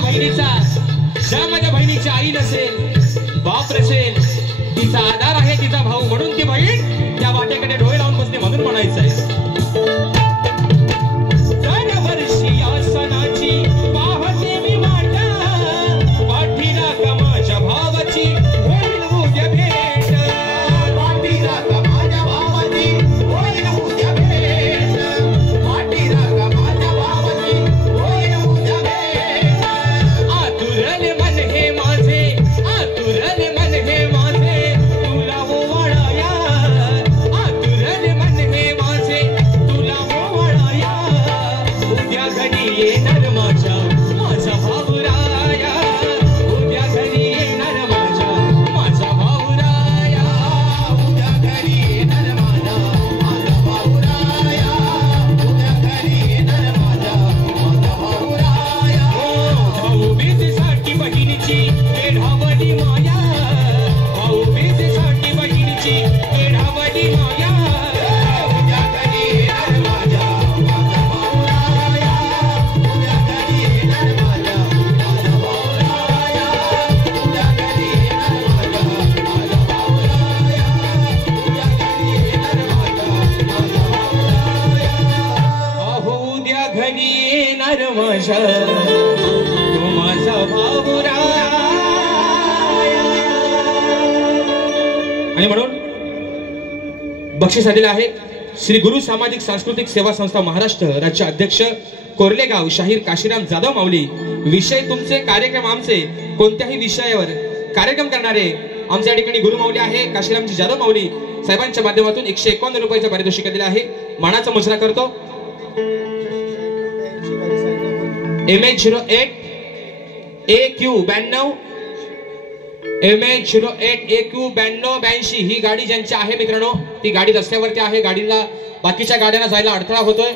बहिणीची आई नसेल, बाप नसेल, तिचा आधार आहे तिचा भाऊ, म्हणून ती बहीण त्या वाटेकडे डोळे लावून बसते. म्हणून म्हणायचं आहे, दरवर्षी या सणाची पाहते मी वाटा, पाठीला का माझ्या भावाची होईल उद्या भेट, पाठीला का माझ्या भावाची होईल उद्या भेट, पाठीला का माझ्या भावाची होईल उद्या भेट. आतुरले मन हे माझे, आतुरले मन हे माझे, तुला ओवाळाया, आतुरले मन हे माझे आणि म्हणून बक्षीस आलेलं आहे श्री गुरु सामाजिक सांस्कृतिक सेवा संस्था महाराष्ट्र राज्य अध्यक्ष कोर्लेगाव शाहीर काशीराम जाधव माऊली. विषय तुमचे, कार्यक्रम आमचे. कोणत्याही विषयावर कार्यक्रम करणारे आमच्या ठिकाणी गुरु माऊली आहे काशीरामजी जाधव माऊली साहेबांच्या माध्यमातून 151 रुपयाचं पारितोषिक दिलं आहे. मानाचा मुजरा करतो MH08 AQ92 MH08 AQ9282 ही गाडी ज्यांची आहे मित्रांनो, ती गाडी रस्त्यावरती आहे. गाडीला बाकीच्या गाड्यांना जायला अडथळा होतोय.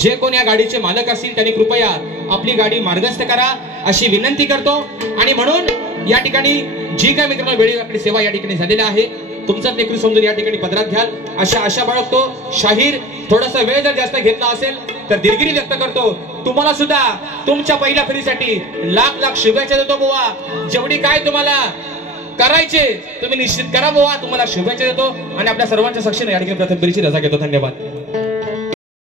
जे कोण या गाडीचे मालक असतील त्यांनी कृपया आपली गाडी मार्गस्थ करा अशी विनंती करतो. आणि म्हणून या ठिकाणी जी काय मित्रांनो वेळेवाकडी सेवा या ठिकाणी झालेली आहे, तुमचाच लेकरू समजून या ठिकाणी पदरात घ्याल अशा आशा बाळगतो. शाहीर थोडासा वेळ जर जास्त घेतला असेल तर दिलगिरी व्यक्त करतो. तुम्हाला सुद्धा तुमच्या पहिल्या फेरीसाठी लाख लाख शुभेच्छा देतो बुवा. जेवढी काय तुम्हाला करायचे तुम्ही निश्चित करा बुवा. तुम्हाला शुभेच्छा देतो आणि आपल्या सर्वांच्या साक्षीने या ठिकाणी प्रथम फेरीची रजा घेतो. धन्यवाद.